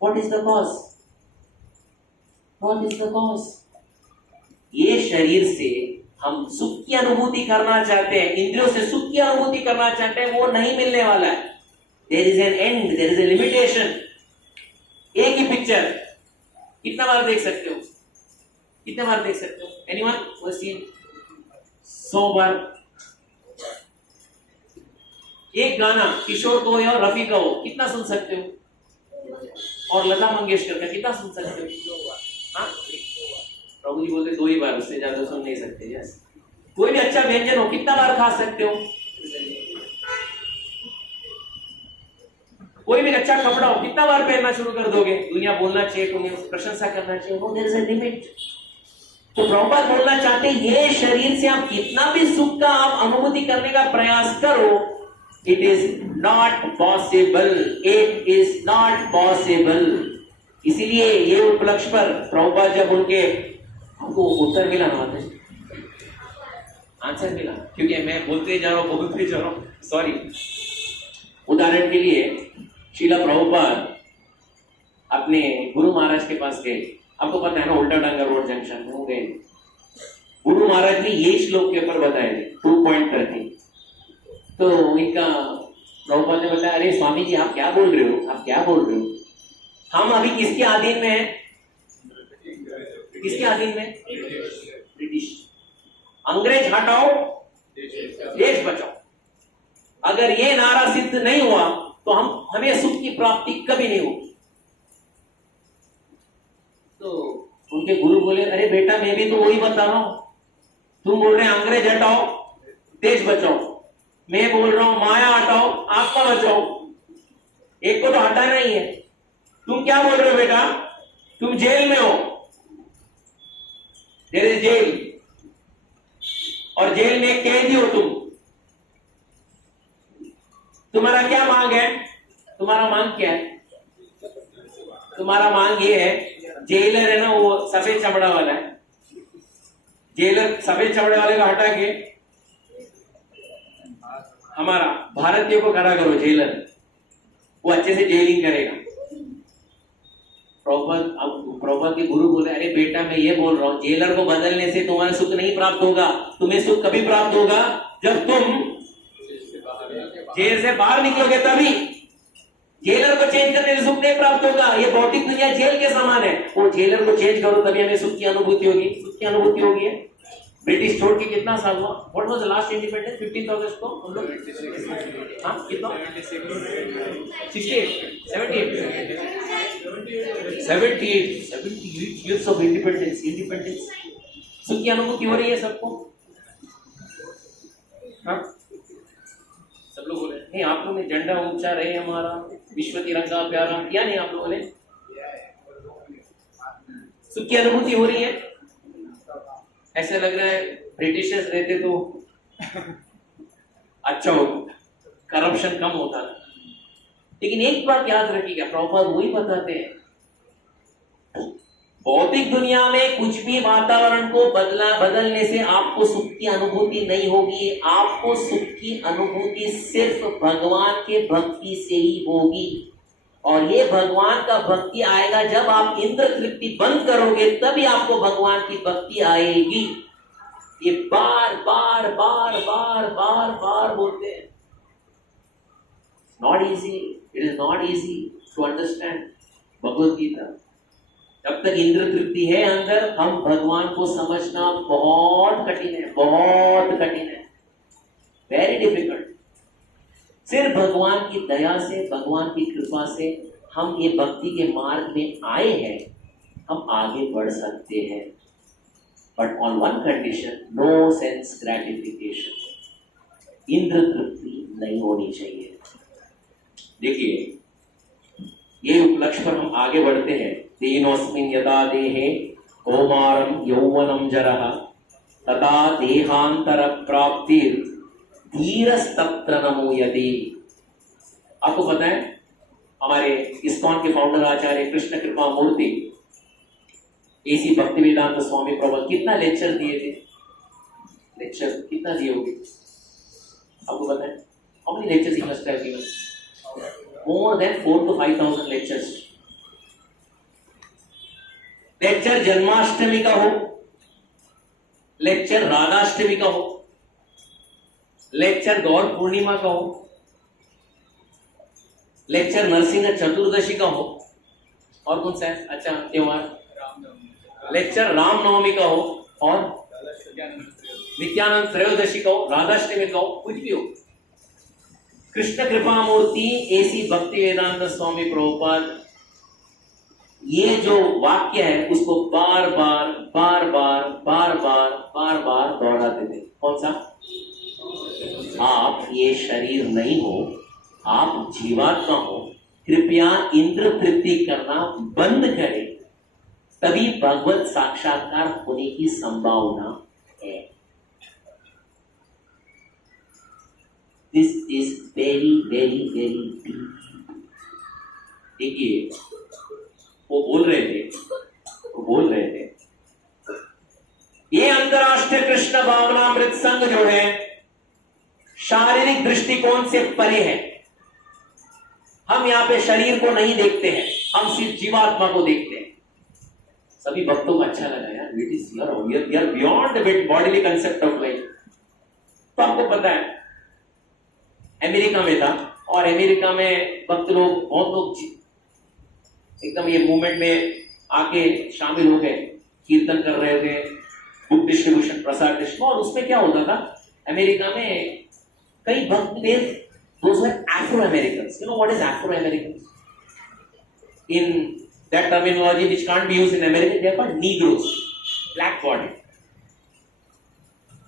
What is the cause? What is the cause? ये शरीर से हम सुख की अनुभूति करना चाहते हैं, इंद्रियों से सुख की अनुभूति करना चाहते हैं, वो नहीं मिलने वाला है। There is an end, there is a limitation. एक ही पिक्चर कितना बार देख सकते हो? कितने बार देख सकते हो? Anyone who has seen 100 बार? एक गाना किशोर को हो और रफी का हो कितना सुन सकते हो? और लता मंगेशकर का कितना सुन सकते हो? हाँ, प्रभु जी बोलते 2 ही बार, उससे ज्यादा सुन नहीं सकते। यस, कोई भी अच्छा व्यंजन हो कितना बार खा सकते हो? कोई भी अच्छा कपड़ा हो कितना बार पहनना शुरू कर दोगे? दुनिया बोलना चाहिए, तुम्हें प्रशंसा करना चाहिए, वो देयर इज अ लिमिट। तो प्रभुपाद बोलना चाहते हैं ये शरीर से आप कितना भी सुख का आप अनुभूति करने का प्रयास करो, it is not possible, it is not possible. इसीलिए ये उपलक्ष्य पर प्रभुपाद जब उनके हमको उत्तर मिला ना, आंसर मिला, क्योंकि मैं बोलते जा रहा हूं, सॉरी। उदाहरण के लिए शीला प्रभुपाद अपने गुरु महाराज के पास गए, आपको पता है ना उल्टा डांगा रोड जंक्शन में हो गए, गुरु महाराज ने ये श्लोक के ऊपर बताए 2.30। तो इनका प्रभुपाद ने बताया अरे स्वामी जी आप क्या बोल रहे हो, आप क्या बोल रहे हो, हम अभी किसके अधीन में हैं? किसके अधीन में? ब्रिटिश। अंग्रेज हटाओ देश बचाओ। अगर ये नारा सिद्ध नहीं हुआ तो हमें सुख की प्राप्ति कभी नहीं होगी। तो उनके गुरु बोले अरे बेटा मैं भी तो वही बता रहा हूं, तुम बोल रहे हैं अंग्रेज हटाओ देश बचाओ, मैं बोल रहा हूं माया हटाओ आत्मा बचाओ, एक को तो हटाना ही है। तुम क्या बोल रहे हो बेटा? तुम जेल में हो, देयर इज जेल, और जेल में एक कैदी हो तुम। तुम्हारा क्या मांग है? तुम्हारा मांग क्या है? तुम्हारा मांग ये है, जेलर है ना वो सफेद चमड़ा वाला है, जेलर सफेद चमड़े वाले को हटा के हमारा भारतीय को खड़ा करो जेलर, वो अच्छे से जेलिंग करेगा। प्रभुपाद के गुरु बोले अरे बेटा मैं ये बोल रहा हूं जेलर को बदलने से तुम्हारा सुख नहीं प्राप्त होगा, तुम्हें सुख कभी प्राप्त होगा जब तुम जेल से बाहर निकलोगे, तभी। जेलर को चेंज करने से सुख नहीं प्राप्त होगा, ये भौतिक दुनिया जेल के समान है, वो जेलर को चेंज करो तभी हमें सुख की अनुभूति होगी। सुख की अनुभूति होगी। ब्रिटिश छोड़ के कितना साल हुआ? What was the last independence? 15th अगस्त को हम लोग कितना 78 years of independence। सुख की अनुभूति हो रही है सबको? हाँ, सब लोग बोले नहीं, आप लोगों ने झंडा ऊंचा रहे हमारा विश्व तिरंगा प्यारा किया नहीं? आप लोगों ने सुख की अनुभूति हो रही है? ऐसा लग रहा है ब्रिटिशर्स रहते तो अच्छा हो, करप्शन कम होता। लेकिन एक बात याद रखिएगा, प्रॉपर वही बताते हैं, भौतिक दुनिया में कुछ भी वातावरण को बदलने से आपको सुख की अनुभूति नहीं होगी। आपको सुख की अनुभूति सिर्फ भगवान के भक्ति से ही होगी। और ये भगवान का भक्ति आएगा जब आप इंद्र तृप्ति बंद करोगे, तभी आपको भगवान की भक्ति आएगी। ये बार बार बार बार बार बार बोलते हैं। Not easy, it is not easy to understand Bhagavad Gita. जब तक इंद्र तृप्ति है अंदर, हम भगवान को समझना बहुत कठिन है, बहुत कठिन है, वेरी डिफिकल्ट। सिर्फ भगवान की दया से, भगवान की कृपा से हम ये भक्ति के मार्ग में आए हैं, हम आगे बढ़ सकते हैं। But on one condition, no sense gratification. इंद्र तृप्ति नहीं होनी चाहिए। देखिए, ये उपलक्ष्य पर हम आगे बढ़ते हैं। तेनोस्मिन् यदा देहे कौमारं यौवनं जरः तथा देहांतर प्राप्तिर धीरस्तत्र नमो यदि। आपको पता है, हमारे इस्कॉन के फाउंडर आचार्य कृष्ण कृपा मूर्ति एसी भक्तिवेदांत स्वामी प्रभु कितना लेक्चर दिए थे? लेक्चर कितना दिए होंगे आपको पता है? How many lectures he must have given? More than 4,000 to 5,000 lectures. Lecture Janmashtami का हो, लेक्चर राधाष्टमी का हो, लेक्चर गौर पूर्णिमा का हो, लेक्चर नरसिंह चतुर्दशी का हो, और कौन सा है अच्छा त्योहार? लेक्चर रामनवमी का हो, और नित्यानंद त्रयोदशी का हो, राधाष्टमी का हो, कुछ भी हो। कृष्ण कृपा मूर्ति एसी भक्ति वेदांत स्वामी प्रभुपाद ये जो वाक्य है उसको बार बार बार बार बार बार बार बार दोहराते थे। कौन सा? आप ये शरीर नहीं हो, आप जीवात्मा हो, कृपया इंद्र तृप्ति करना बंद करें, तभी भगवत साक्षात्कार होने की संभावना है। This is very very very deep. देखिए, वो बोल रहे थे ये अंतरराष्ट्रीय कृष्ण भावनामृत संघ जो है शारीरिक दृष्टिकोण से परे है। हम यहां पे शरीर को नहीं देखते हैं, हम सिर्फ जीवात्मा को देखते हैं। सभी भक्तों को अच्छा लगा यार, it is your beyond the bodily concept of life. तो आपको पता है अमेरिका में था, और अमेरिका में भक्त लोग, बहुत लोग एकदम ये मूवमेंट में आके शामिल हो गए, कीर्तन कर रहे थे, बुक डिस्ट्रीब्यूशन, प्रसाद डिस्ट्रीब्यूशन। और उसमें क्या होता था, अमेरिका में कई भक्त थे, those were Afro-Americans. You know what is Afro-Americans? In that terminology which can't be used in America, they are called Negroes, black body.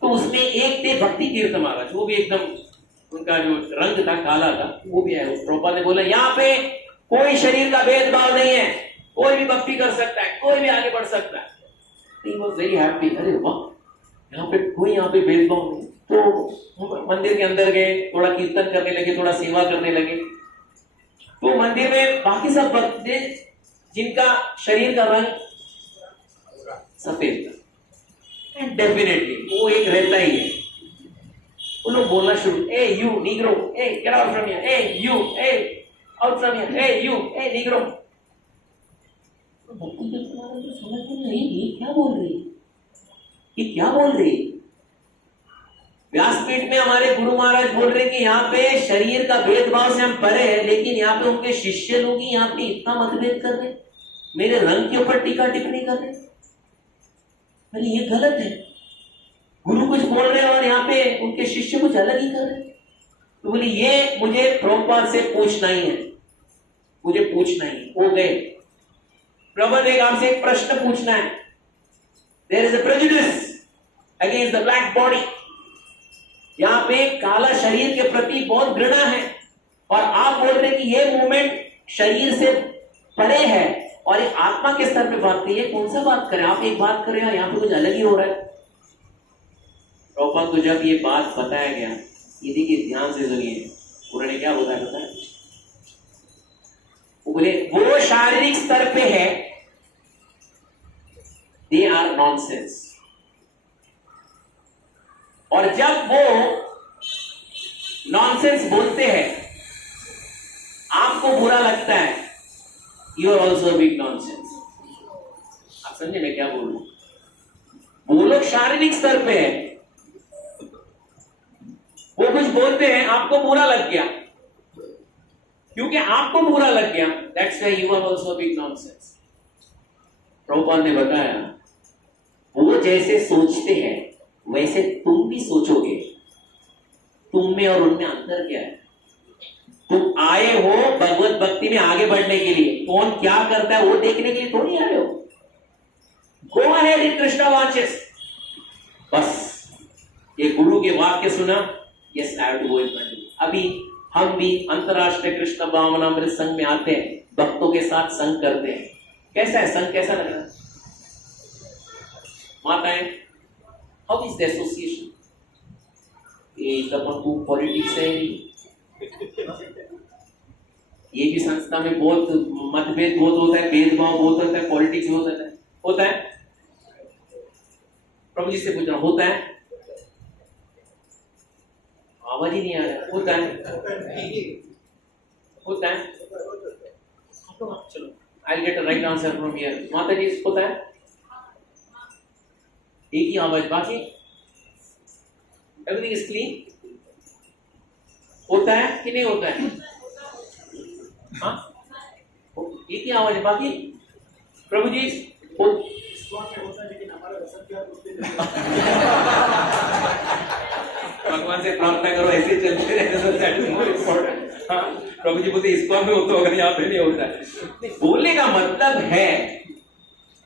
तो उसमें एक थे भक्ति कीर्तन महाराज, वो भी एकदम उनका जो रंग था काला था, वो भी है। प्रभुपाद ने बोला यहाँ पे कोई शरीर का भेदभाव नहीं है, कोई भी भक्ति कर सकता है, कोई भी आगे बढ़ सकता है। He was very happy. अरे वाह, यहाँ पे भेदभाव नहीं। तो मंदिर के अंदर गए, थोड़ा कीर्तन करने लगे, थोड़ा सेवा करने लगे। तो मंदिर में बाकी सब भक्त थे जिनका शरीर का रंग सफेद था, एंड डेफिनेटली वो एक रहता ही है। वो लोग बोलना शुरू, eh you negro, eh get out from here, eh you, eh out from here, eh you, eh negro. भक्ति के तुम्हारा तो समझ में नहीं, ये क्या बोल रही, ये क्या बोल रही। व्यासपीठ में हमारे गुरु महाराज बोल रहे कि यहाँ पे शरीर का भेदभाव से हम परे हैं, लेकिन यहाँ पे उनके शिष्य लोग ही यहाँ पे इतना मतभेद कर रहे, मेरे रंग के ऊपर टीका टिप्पणी कर रहे। अरे ये गलत है, गुरु कुछ बोल रहे हैं और यहाँ पे उनके शिष्य कुछ अलग ही कर रहे। तो बोले ये मुझे प्रभुपाद से पूछना ही है, मुझे पूछना ही। हो गए, प्रभुपाद एक आपसे एक प्रश्न पूछना है। There is a prejudice against the black body. यहाँ पे काला शरीर के प्रति बहुत घृणा है, और आप बोल रहे कि ये मूवमेंट शरीर से परे है और एक आत्मा के स्तर पे बात करिए। कौन सा बात करें, आप एक बात करें और यहाँ पे कुछ अलग ही हो रहा है। प्रभुपाद को जब ये बात बताया गया, ये देखिए ध्यान से सुनिए, उन्होंने क्या बताया पता है? वो बोले वो शारीरिक स्तर पे है, दे आर नॉनसेंस। और जब वो नॉनसेंस बोलते हैं, आपको बुरा लगता है, you are also big nonsense. आप समझे मैं क्या बोल रहा हूं? वो लोग शारीरिक स्तर पे है, वो कुछ बोलते हैं, आपको बुरा लग गया, क्योंकि आपको बुरा लग गया, that's why you are also big nonsense. Prabhupada ने बताया वो जैसे सोचते हैं वैसे तुम भी सोचोगे। तुम में और उनमें अंतर क्या है? तुम आए हो भगवत भक्ति में आगे बढ़ने के लिए, कौन क्या करता है वो देखने के लिए थोड़ी आए हो। Go ahead in Krishna watches. बस ये गुरु के वाक्य सुना, yes I have to go in front. अभी हम भी अंतरराष्ट्रीय कृष्ण भावनामृत संघ में आते हैं, भक्तों के साथ संघ करते हैं। कैसा है संघ, कैसा लग रहा है? माताएं, हाउ इज द एसोसिएशन? ये तब पॉलिटिक्स है, ये भी संस्था में बहुत मतभेद बहुत होता है, भेदभाव बहुत होता है, पॉलिटिक्स होता है। प्रभु जी से पूछ रहा, होता है? आवाज ही नहीं आ रहा। होता है। चलो, I'll get a right answer from here. माता जी, होता है? एक ही आवाज, बाकी everything is clean? होता है कि नहीं होता है? हाँ, एक ही आवाज है, बाकी प्रभु जी भगवान से प्रार्थना करो, ऐसे चलते रहने दो, दैट इज मोर इम्पोर्टेंट। हाँ, प्रभु जी बोलते इसको में होता होगा, यहाँ पे नहीं होता है। बोलने का मतलब है,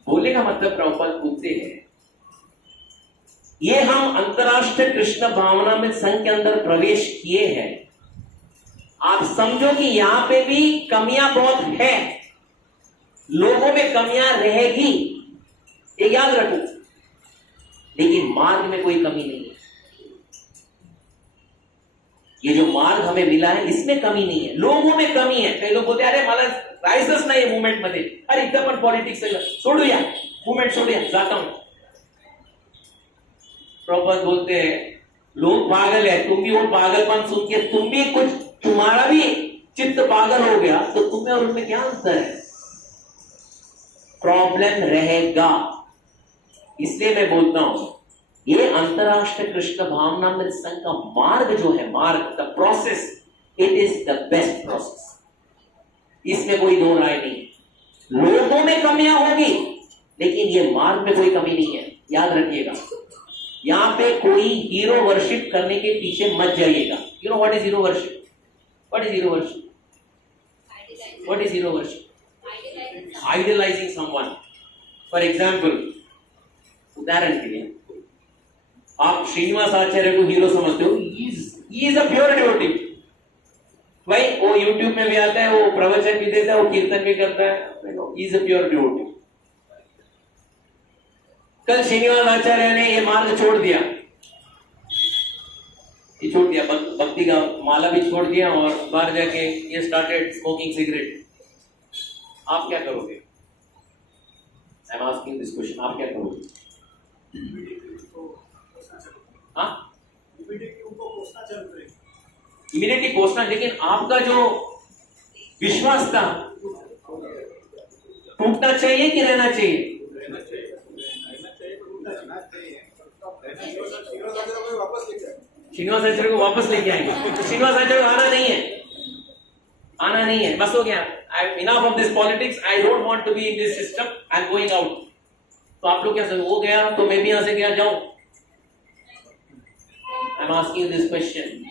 बोलने का मतलब प्रभुपाद पूछते हैं, ये हम अंतरराष्ट्रीय कृष्ण भावना में संघ के अंदर प्रवेश किए हैं, आप समझो कि यहां पे भी कमियां बहुत है, लोगों में कमियां रहेगी, ये याद रखो, लेकिन मार्ग में कोई कमी नहीं है। ये जो मार्ग हमें मिला है इसमें कमी नहीं है, लोगों में कमी है। कई लोग बोलते हैं अरे मला राहायचंच नाही मूवमेंट मध्ये, अरे इथं पण पॉलिटिक्स सोडूया, मूवमेंट सोडूया, जाता हूं। प्रभुपाद बोलते हैं लोग पागल है, तुम भी वो पागलपन सुन के तुम भी कुछ, तुम्हारा भी चित्त पागल हो गया, तो तुम्हें और उनमें क्या अंतर है? प्रॉब्लम रहेगा। इसलिए मैं बोलता हूं ये अंतरराष्ट्रीय कृष्ण भावनामृत संघ का मार्ग जो है, मार्ग, the process, it is the best process, इसमें कोई दो राय नहीं। लोगों में कमियां होगी लेकिन ये मार्ग में कोई कमी नहीं है, याद रखिएगा। यहां पे कोई हीरो वर्शिप करने के पीछे मत जाइएगा। You know what is hero worship? What is hero worship? What is hero worship? Idolising someone. For example, उदाहरण के लिए आप श्रीनिवास आचार्य को हीरो समझते हो, he is a pure devotee. भाई वो यूट्यूब में भी आता है, वो प्रवचन भी देता है, वो कीर्तन भी करता है, he is a pure devotee. कल श्रीनिवास आचार्य ने ये मार्ग छोड़ दिया, ये छोड़ दिया, भक्ति का माला भी छोड़ दिया और बाहर जाके ये स्टार्टेड स्मोकिंग सिगरेट। आप क्या करोगे? I am asking this question, आप क्या करोगे? हाँ, इमीडिएटली कोसना, लेकिन आपका जो विश्वास था टूटना चाहिए कि रहना चाहिए? श्रीनिवास आचार्य को वापस लेके आएंगे। श्रीनिवास आचार्य को आना नहीं है, बस हो गया। I am enough of this politics, I don't want to be in this system, I am going out. तो आप लोग क्या समझो, वो गया तो मैं भी यहां से क्या जाऊं? I am asking this question.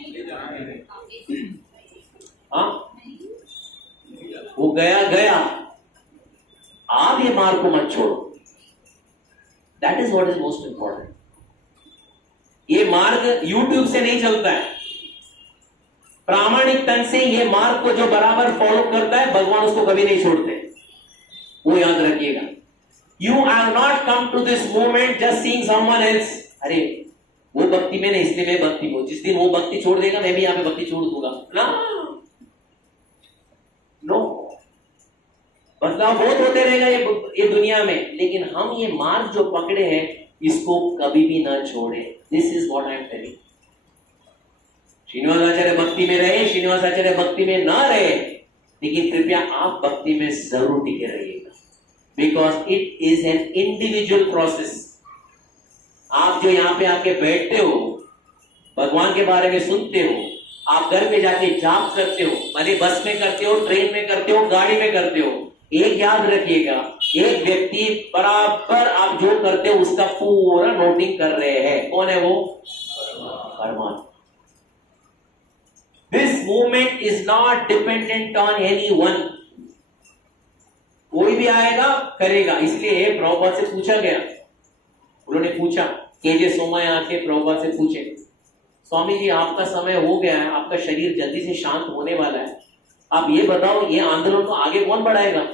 हाँ, वो गया, आप ये मार्ग को मत छोड़ो, that is what is most important. ये मार्ग YouTube से नहीं चलता है, प्रामाणिक तन से ये मार्ग को जो बराबर फॉलो करता है, भगवान उसको कभी नहीं छोड़ते, वो याद रखिएगा। You are not come to this movement just seeing someone else. अरे वो भक्ति में नहीं, इसलिए मैं भक्ति में हूं। जिस दिन वो भक्ति छोड़ देगा मैं भी यहाँ पे भक्ति छोड़ दूंगा ना। नो, बदलाव बहुत होते रहेगा ये दुनिया में, लेकिन हम ये मार्ग जो पकड़े हैं इसको कभी भी ना छोड़े। This is what I am telling. Srinivasacharya भक्ति में रहे, श्रीनिवासाचार्य भक्ति में ना रहे, लेकिन कृपया आप भक्ति में जरूर टिके रहिएगा, because it is an individual process. आप जो यहाँ पे आके बैठते हो, भगवान के बारे में सुनते हो, आप घर पे जाके जाप करते हो, भले बस में करते हो, ट्रेन में करते हो, गाड़ी में करते हो, एक याद रखिएगा, एक व्यक्ति बराबर आप जो करते हो उसका पूरा नोटिंग कर रहे हैं। कौन है वो? परमात्मा। This movement is not dependent on any one. कोई भी आएगा करेगा। इसलिए प्रभुपाद से पूछा गया, उन्होंने पूछा, केजे सोमाया आके प्रभुपाद से पूछे, स्वामी जी आपका समय हो गया है, आपका शरीर जल्दी से शांत होने वाला है, आप ये बताओ ये आंदोलन को आगे कौन बढ़ाएगा?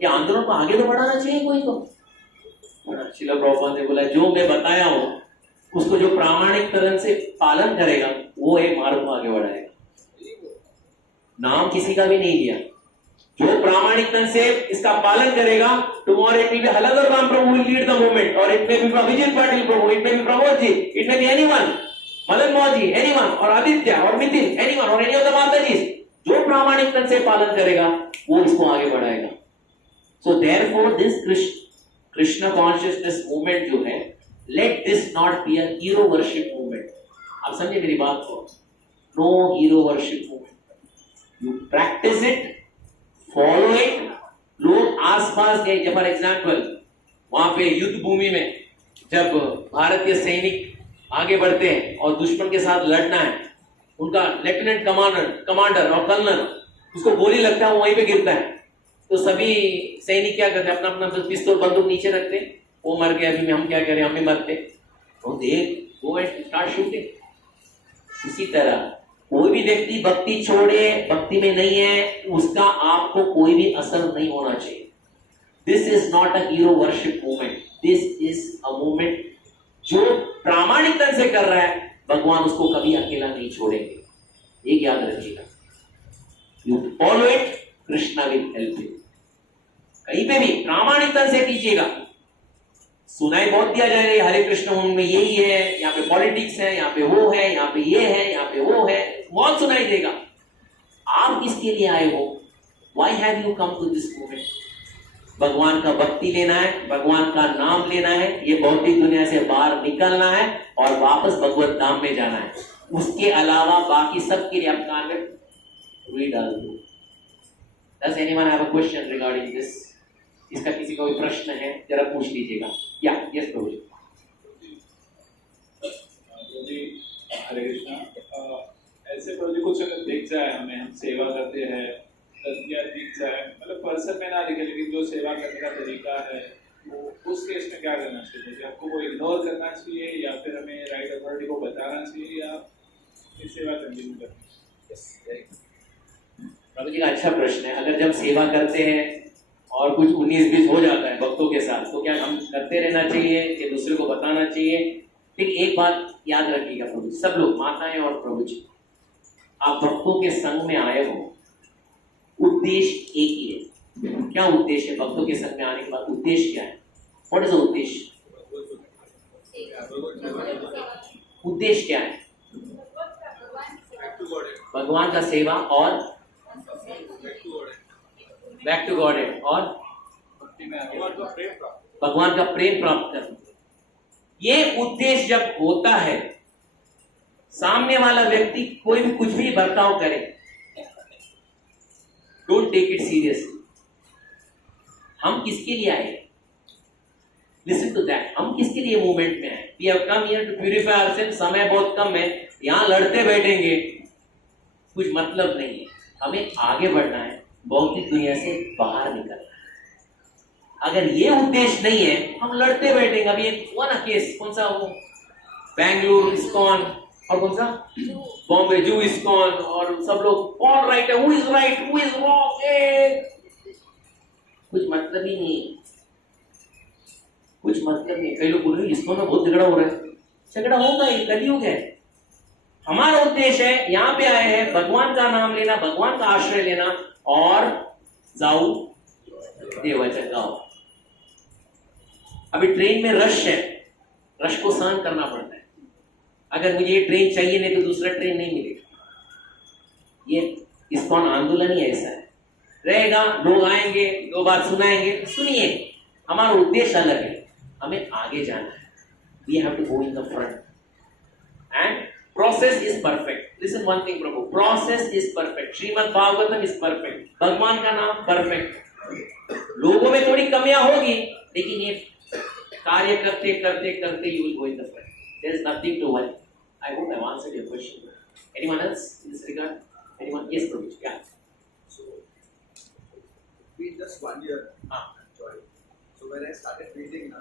ये आंदोलन को आगे तो बढ़ाना चाहिए कोई तो। श्रील प्रभुपाद ने बोला, जो मैं बताया हूं उसको जो प्रामाणिक तरह से पालन करेगा वो एक मार्ग को आगे बढ़ाएगा। नाम किसी का भी नहीं दिया, जो प्रामाणिक तरह से इसका पालन करेगा, tomorrow it may be Haldhar Ram Prabhu will lead the movement, or it may be Vijay Patil Prabhu, it may be Pramod ji, it may be anyone, Madan Mohan ji, anyone, or Aditya, or Nitin, anyone, or any of the Mataji, जो प्रामाणिक तरह से पालन करेगा वो इसको आगे बढ़ाएगा। So therefore this Krishna consciousness movement जो है, let this not be a hero worship movement। आप समझे मेरी बात को? No hero worship movement। You practice it, follow it। लोग आसपास के, फॉर एग्जाम्पल वहां पे युद्ध भूमि में जब भारतीय सैनिक आगे बढ़ते हैं और दुश्मन के साथ लड़ना है, उनका लेफ्टिनेंट कमांडर और कर्नल उसको गोली लगता है, वहीं पे गिरता है, तो सभी सैनिक क्या करते हैं? अपना अपना पिस्तौल बंदूक नीचे रखते, वो मर गया, अभी हम क्या करें, हम भी मरते, तो दे गो एंड स्टार्ट शूटिंग। इसी तरह कोई भी व्यक्ति भक्ति छोड़े, भक्ति में नहीं है, उसका आपको कोई भी असर नहीं होना चाहिए। This is not a hero worship movement, this is a movement जो प्रामाणिकता से कर रहा है, भगवान उसको कभी अकेला नहीं छोड़ेंगे। एक याद रखिएगा, you follow it, Krishna will help you. कहीं पे भी प्रामाणिकता से कीजिएगा। सुनाई बहुत दिया जाएगा हरे कृष्ण में यही है, यहाँ पे पॉलिटिक्स है, यहाँ पे वो है, यहाँ पे ये है, यहाँ पे वो है, बहुत सुनाई देगा। आप किसके लिए आए हो? Why have you come to this movement? भगवान का भक्ति लेना है, भगवान का नाम लेना है, ये भौतिक दुनिया से बाहर निकलना है और वापस भगवत धाम में जाना है। उसके अलावा बाकी सबके लिए आप कान में रुई डाल दो। Does anyone have a question regarding this? इसका किसी का कोई प्रश्न है जरा पूछ लीजिएगा। या यस प्रभु जी। हरे कृष्णा। ऐसे प्रभु जी कुछ अगर दिख जाए हमें, हम सेवा करते हैं, तस्वीर दिख जाए, मतलब पर्सन में ना दिखे, लेकिन जो सेवा करने का तरीका है वो उस केस में क्या करना चाहिए? कि आपको वो इग्नोर करना चाहिए या फिर हमें राइट अथॉरिटी को बताना चाहिए या फिर सेवा कंटिन्यू करनी चाहिए? प्रभु जी का अच्छा प्रश्न है। अगर जब सेवा करते हैं और कुछ 19-20 हो जाता है भक्तों के साथ, तो क्या हम करते रहना चाहिए कि दूसरे को बताना चाहिए? लेकिन एक बात याद रखिएगा प्रभु, सब लोग, माताएं और प्रभु जी, आप भक्तों के संग में आए हो, उद्देश्य एक ही है। क्या उद्देश्य है भक्तों के संग में आने के बाद? उद्देश्य क्या है? व्हाट इज द उद्देश्य? उद्देश्य क्या है? भगवान का सेवा और बैक टू गॉड है और भगवान का प्रेम प्राप्त करना। ये उद्देश्य जब होता है, सामने वाला व्यक्ति कोई भी कुछ भी बर्ताव करे, डोंट टेक इट सीरियसली। हम किसके लिए आए? Listen to that. हम किसके लिए मूवमेंट में आए? We have come here to purify ourselves. समय बहुत कम है, यहां लड़ते बैठेंगे कुछ मतलब नहीं है। हमें आगे बढ़ना है, भौतिक दुनिया से बाहर निकलना है। अगर ये उद्देश्य नहीं है, हम लड़ते बैठेंगे। अभी एक हुआ ना केस, कौन सा वो, बेंगलुरु इस्कॉन और कौन सा बॉम्बे जू इस्कॉन, और सब लोग कौन राइट है, who is right, who is wrong, कुछ मतलब ही नहीं, कुछ मतलब नहीं। कई लोग बोल रहे हैं इस्कॉन में बहुत झगड़ा हो रहा है, झगड़ा होगा, ये कलयुग है। हमारा उद्देश्य है, यहाँ पे आए हैं भगवान का नाम लेना, भगवान का आश्रय लेना और जाऊ देवाच्या गाव। अभी ट्रेन में रश है, रश को सहन करना पड़ता है। अगर मुझे ये ट्रेन चाहिए नहीं तो दूसरा ट्रेन नहीं मिलेगा। ये इस्कॉन आंदोलन ही ऐसा है, रहेगा, लोग आएंगे, 2 बार सुनाएंगे, सुनिए। हमारा उद्देश्य अलग है, हमें आगे जाना है। We have to go in the front and process is perfect. Listen one thing प्रभु, process is perfect. Srimad Bhagavatam is perfect, भगवान का नाम परफेक्ट। लोगों में थोड़ी कमियां होगी, लेकिन ये कार्य करते करते करते you will go in the front. There is nothing to worry. I hope I have answered your question. Anyone else in this regard? Anyone? Yes प्रभु, क्या? So, been just 1 year. हाँ। Sorry. So when I started reading,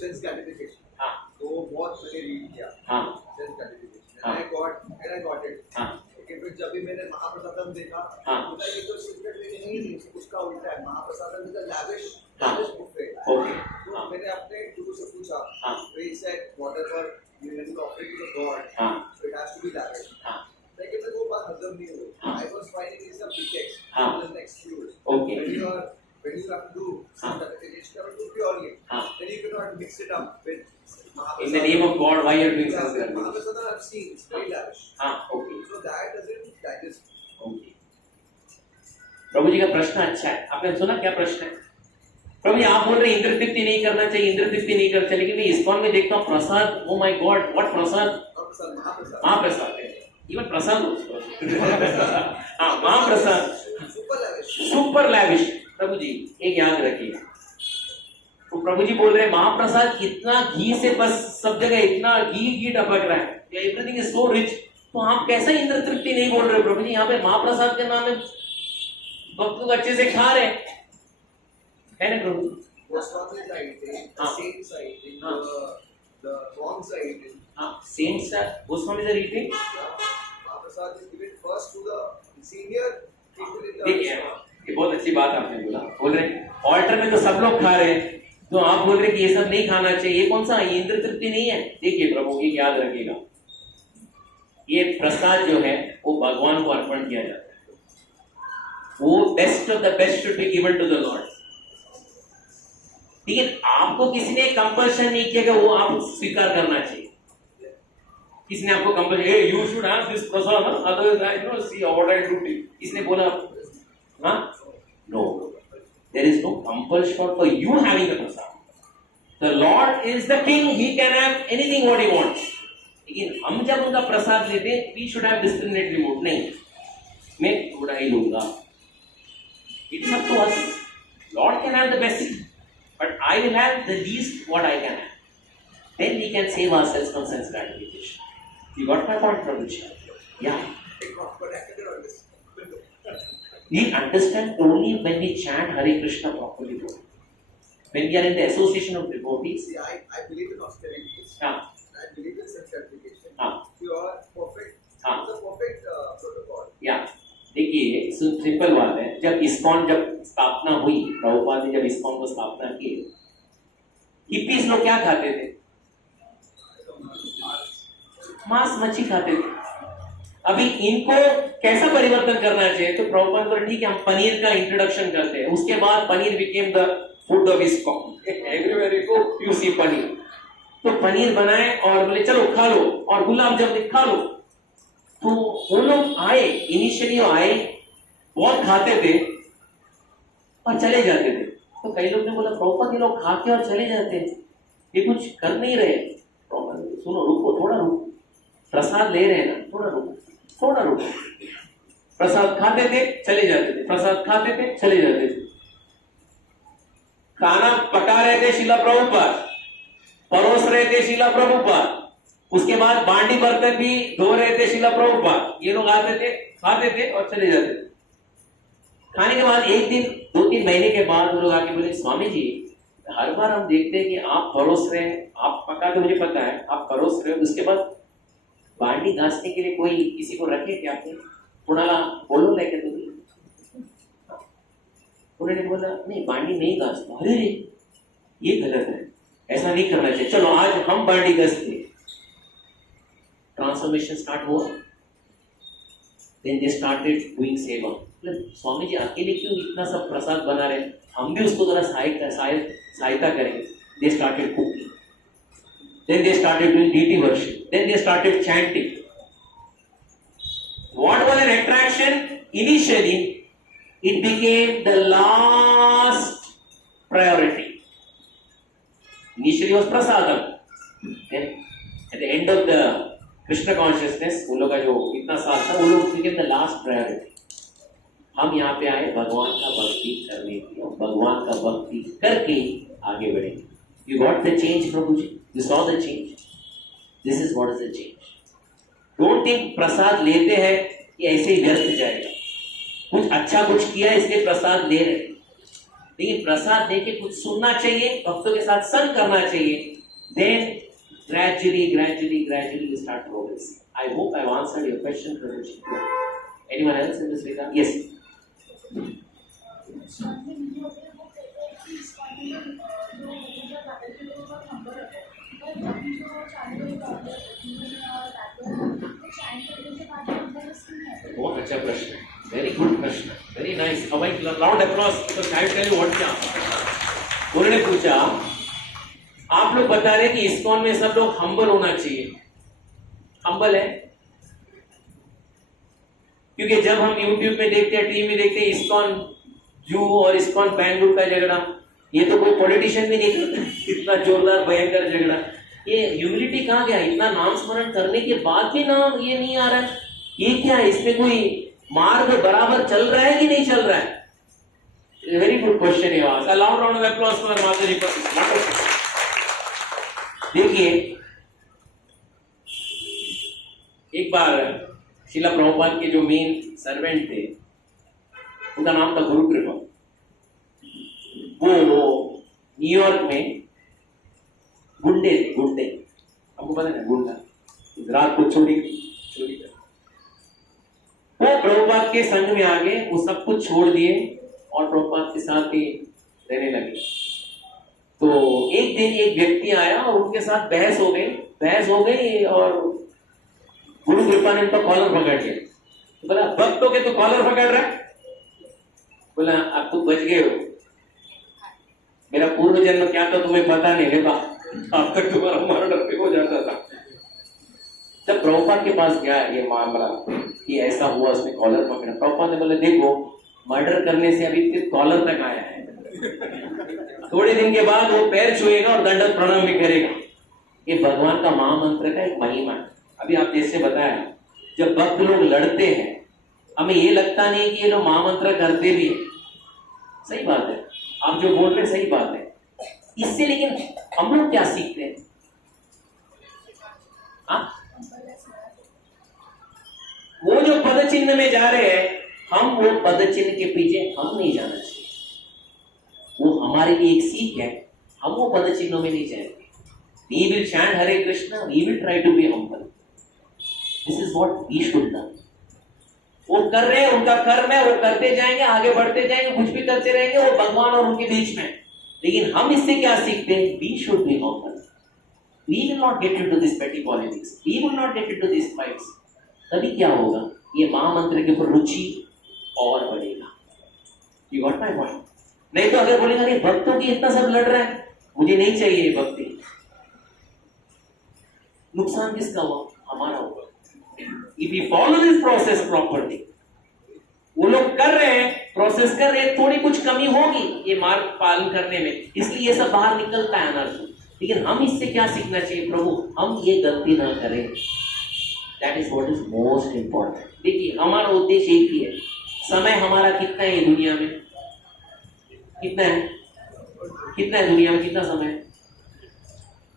sense gratification. हाँ। तो बहुत मैंने read किया। हाँ। Sense gratification. हाँ। And I got it. हाँ। लेकिन फिर जब भी मैंने महाप्रसादम देखा, हाँ। तो ये तो secret नहीं, उसका उल्टा है। महाप्रसादम is a lavish हाँ। buffet. Okay. तो हाँ। मैंने अपने गुरु से पूछा, हाँ। तो he said whatever you will offer to the God, हाँ। so it has to be lavish. हाँ। लेकिन मेरे को बात हजम नहीं हुई। हाँ। I was finding this a pretext, हाँ। an excuse. Okay. When you have to do हाँ। some gratification, you have to do purely. हाँ। Then you cannot mix it up with In the name of God, why you are doing Yeah, sense with gratification? Mahaprasada I've seen, it's very lavish. हाँ, okay, So that doesn't digest. okay. प्रभु जी का प्रश्न अच्छा है। आपने सुना क्या प्रश्न है? प्रभु जी आप बोल रहे हैं इंद्र तृप्ति नहीं करना चाहिए, इंद्र तृप्ति नहीं करना चाहिए, लेकिन मैं इस्कॉन में देखता हूँ prasad, oh my God, what prasad? Mahaprasada. Mahaprasad है, इवन प्रसाद हाँ mahaprasad, Super lavish. Super lavish. प्रभु जी एक याद रखिए, तो प्रभु जी बोल रहे हैं महाप्रसाद इतना घी से बस सब जगह इतना घी टपक रहा है, एवरीथिंग इज सो रिच, तो आप कैसे इंद्र तृप्ति नहीं बोल रहे हो? प्रभु जी यहाँ पे महाप्रसाद के नाम में भक्त लोग अच्छे से खा रहे है ना प्रभु? Goswami is eating, the हाँ। saints are eating, हाँ। the monks are eating. हाँ, saints are Goswami are eating. Mahaprasad is given first to the senior people in the देखिए ये बहुत अच्छी बात आपने बोला, बोल रहे ऑल्टर में तो सब लोग खा रहे हैं, तो आप बोल रहे कि ये सब नहीं खाना चाहिए, ये कौन सा है? इंद्र तृप्ति नहीं है। देखिए प्रभु ये याद रखिएगा, ये प्रसाद जो है वो भगवान को अर्पण किया जाता है, वो best of the best should be given to the lord. लेकिन आपको किसी ने कंपल्शन नहीं किया कि वो आप स्वीकार करना चाहिए। किसी ने आपको compulsion, you should have this prasad, otherwise I no see what I do. किसने बोला? हाँ, no, there is no compulsion for you having the prasad. The lord is the king, he can have anything what he wants. लेकिन हम जब उनका प्रसाद लेते हैं, we should have discriminatory mode, नहीं मैं थोड़ा ही लूंगा, it's up to us. Lord can have the best, but I will have the least what I can have. Then we can save ourselves from sense gratification. You got my point, Prabhuji? Yeah. But I cannot understand. We understand only when we chant Hare Krishna properly. When we are in the association of devotees. See, I believe in austerity. हाँ. I believe in sense gratification. हाँ. Pure, perfect. हाँ. It's a perfect protocol. Yeah. देखिए simple बात है, जब ISKCON जब स्थापना हुई, प्रभुपाद ने जब इस्कॉन को स्थापना की, हिप्पीज लोग क्या खाते थे? मांस मच्छी खाते थे। अभी इनको कैसा परिवर्तन करना चाहिए? तो प्रभुपाद बोले ठीक है हम पनीर का इंट्रोडक्शन करते हैं, उसके बाद paneer became the food of ISKCON. Everywhere you see paneer, तो पनीर बनाए और बोले चलो खा लो, और गुलाब जामुन खा लो। तो वो लोग आए, इनिशियली आए, बहुत खाते थे और चले जाते थे। तो कई लोग ने बोला प्रभुपाद ये लोग खा के और चले जाते हैं, ये कुछ कर नहीं रहे। प्रभुपाद सुनो, रुको, थोड़ा रुको, प्रसाद ले रहे हैं ना, थोड़ा रुको, थोड़ा रुको। प्रसाद खाते थे चले जाते थे, प्रसाद खाते थे चले जाते थे। खाना पका रहे थे शिला प्रभुपाद, परोस रहे थे शिला प्रभुपाद, उसके बाद बांडी बर्तन भी धो रहे थे शिला प्रभुपाद। ये लोग आते थे, खाते थे और चले जाते थे। खाने के बाद एक दिन 2-3 महीने के बाद वो लोग आके बोले स्वामी जी हर बार हम देखते हैं कि आप परोस रहे हैं, आप पका तो मुझे पता है, आप परोस रहे हो, उसके बाद बांडी घासने के लिए कोई किसी को रखे क्या? आपने थोड़ा बोलो लेके तो उन्होंने बोला नहीं बांडी नहीं घासता। अरे ये गलत है, ऐसा नहीं करना चाहिए। चलो आज हम बार्डिगस थे, ट्रांसफॉर्मेशन स्टार्ट हुआ, देन दे स्टार्टेड डूइंग सेवा। मतलब स्वामी जी अकेले क्यों इतना सब प्रसाद बना रहे हैं, हम भी उसको जरा सहायता करेंगे। They started cooking, then they started doing deity worship, then they started chanting. What was an attraction? Initially, it became the last priority. Initially was prasadam. Then at the end of the Krishna consciousness, वो लोग का जो इतना साथ था, वो लोग became the last priority. हम यहाँ पे आए भगवान का भक्ति करने के लिए, भगवान का भक्ति करके आगे बढ़ेंगे। You got the change, प्रभु जी? You saw the change? This is what is the change. Don't think prasad लेते हैं कि ऐसे ही व्यर्थ जाएगा, कुछ अच्छा कुछ किया इसलिए प्रसाद ले रहे, लेकिन प्रसाद लेके कुछ सुनना चाहिए, भक्तों के साथ संग करना चाहिए, then gradually you start progressing. I hope I've answered your question, Prabhuji. Anyone else in this regard? Yes. बहुत अच्छा प्रश्न, वेरी गुड प्रश्न, वेरी नाइस। अब एक लाउड अप्लॉज तो आई टेल यू व्हाट क्या उन्होंने पूछा। आप लोग बता रहे कि इस्कॉन में सब लोग हम्बल होना चाहिए, हम्बल है क्योंकि जब हम यूट्यूब में देखते हैं, टीवी में देखते हैं इस्कॉन जू और इस्कॉन बैंगलोर का झगड़ा, ये तो कोई पॉलिटिशियन भी नहीं करता इतना जोरदार भयंकर झगड़ा। ये ह्यूमिलिटी कहाँ गया? इतना नाम स्मरण करने के बाद भी नाम ये नहीं आ रहा है, ये क्या है? इसमें कोई मार्ग बराबर चल रहा है कि नहीं चल रहा है? वेरी गुड क्वेश्चन है। Loud round of applause for माताजी। देखिए, एक बार शिला प्रभुपाद के जो मेन सर्वेंट थे, उनका नाम था गुरु कृपा। वो न्यूयॉर्क में गुंडे थे, गुंडे, आपको पता है ना, गुंडा रात को चोरी कर, वो प्रभुपाद के संग में आ गए, वो सब कुछ छोड़ दिए और प्रभुपाद के साथ ही रहने लगे। तो एक दिन एक व्यक्ति आया और उनके साथ बहस हो गई और गुरु कृपा ने उनका कॉलर पकड़ लिया। तो बोला, भक्तों के तो कॉलर पकड़ रहा है। बोला, अब तुम बच गए हो, मेरा पूर्व जन्म क्या था तुम्हें पता नहीं लेता, अब तक तुम्हारा मर्डर हो जाता था। जब प्रभुपाद के पास गया ये मामला कि ऐसा हुआ, उसने कॉलर पकड़ा, प्रभुपाद ने बोला, देखो मर्डर करने से अभी फिर कॉलर तक आया है, थोड़े दिन के बाद वो पैर छुएगा और दंडवत प्रणाम भी करेगा। ये भगवान का महामंत्र का एक महिमा है। अभी आप जैसे बताया, जब भक्त लोग लड़ते हैं, हमें ये लगता नहीं कि ये लोग महामंत्र करते भी है। सही बात है, आप जो बोल रहे सही बात है। इससे लेकिन हम लोग क्या सीखते हैं? वो जो पद चिन्ह में जा रहे हैं, हम वो पद चिन्ह के पीछे हम नहीं जाना चाहिए। वो हमारे लिए एक सीख है, हम वो पद चिन्हों में नहीं जाएंगे। We will chant Hare Krishna, we will try to be humble. This is what we should learn. वो कर रहे हैं, उनका कर्म है, वो करते जाएंगे, आगे बढ़ते जाएंगे, कुछ भी करते रहेंगे, वो भगवान और उनके बीच में। लेकिन हम इससे क्या सीखते हैं? We should be humble. We will not get into this petty politics. We will not get into these fights. तभी क्या होगा? ये महामंत्र के ऊपर रुचि और बढ़ेगा। You got my point? नहीं तो अगर बोलेगा नहीं भक्तों की इतना सब लड़ रहा है, मुझे नहीं चाहिए ये भक्ति, नुकसान किसका हुआ? हमारा हुआ। If we follow this process properly, वो लोग कर रहे हैं, प्रोसेस कर रहे हैं, थोड़ी कुछ कमी होगी ये मार्ग पालन करने में, इसलिए ये सब बाहर निकलता है अनर्थ। लेकिन हम इससे क्या सीखना चाहिए? प्रभु हम ये गलती ना करें। That is what is most important. देखिए, हमारा उद्देश्य एक ही है। समय हमारा कितना है दुनिया में? कितना है? कितना है दुनिया में? कितना समय है?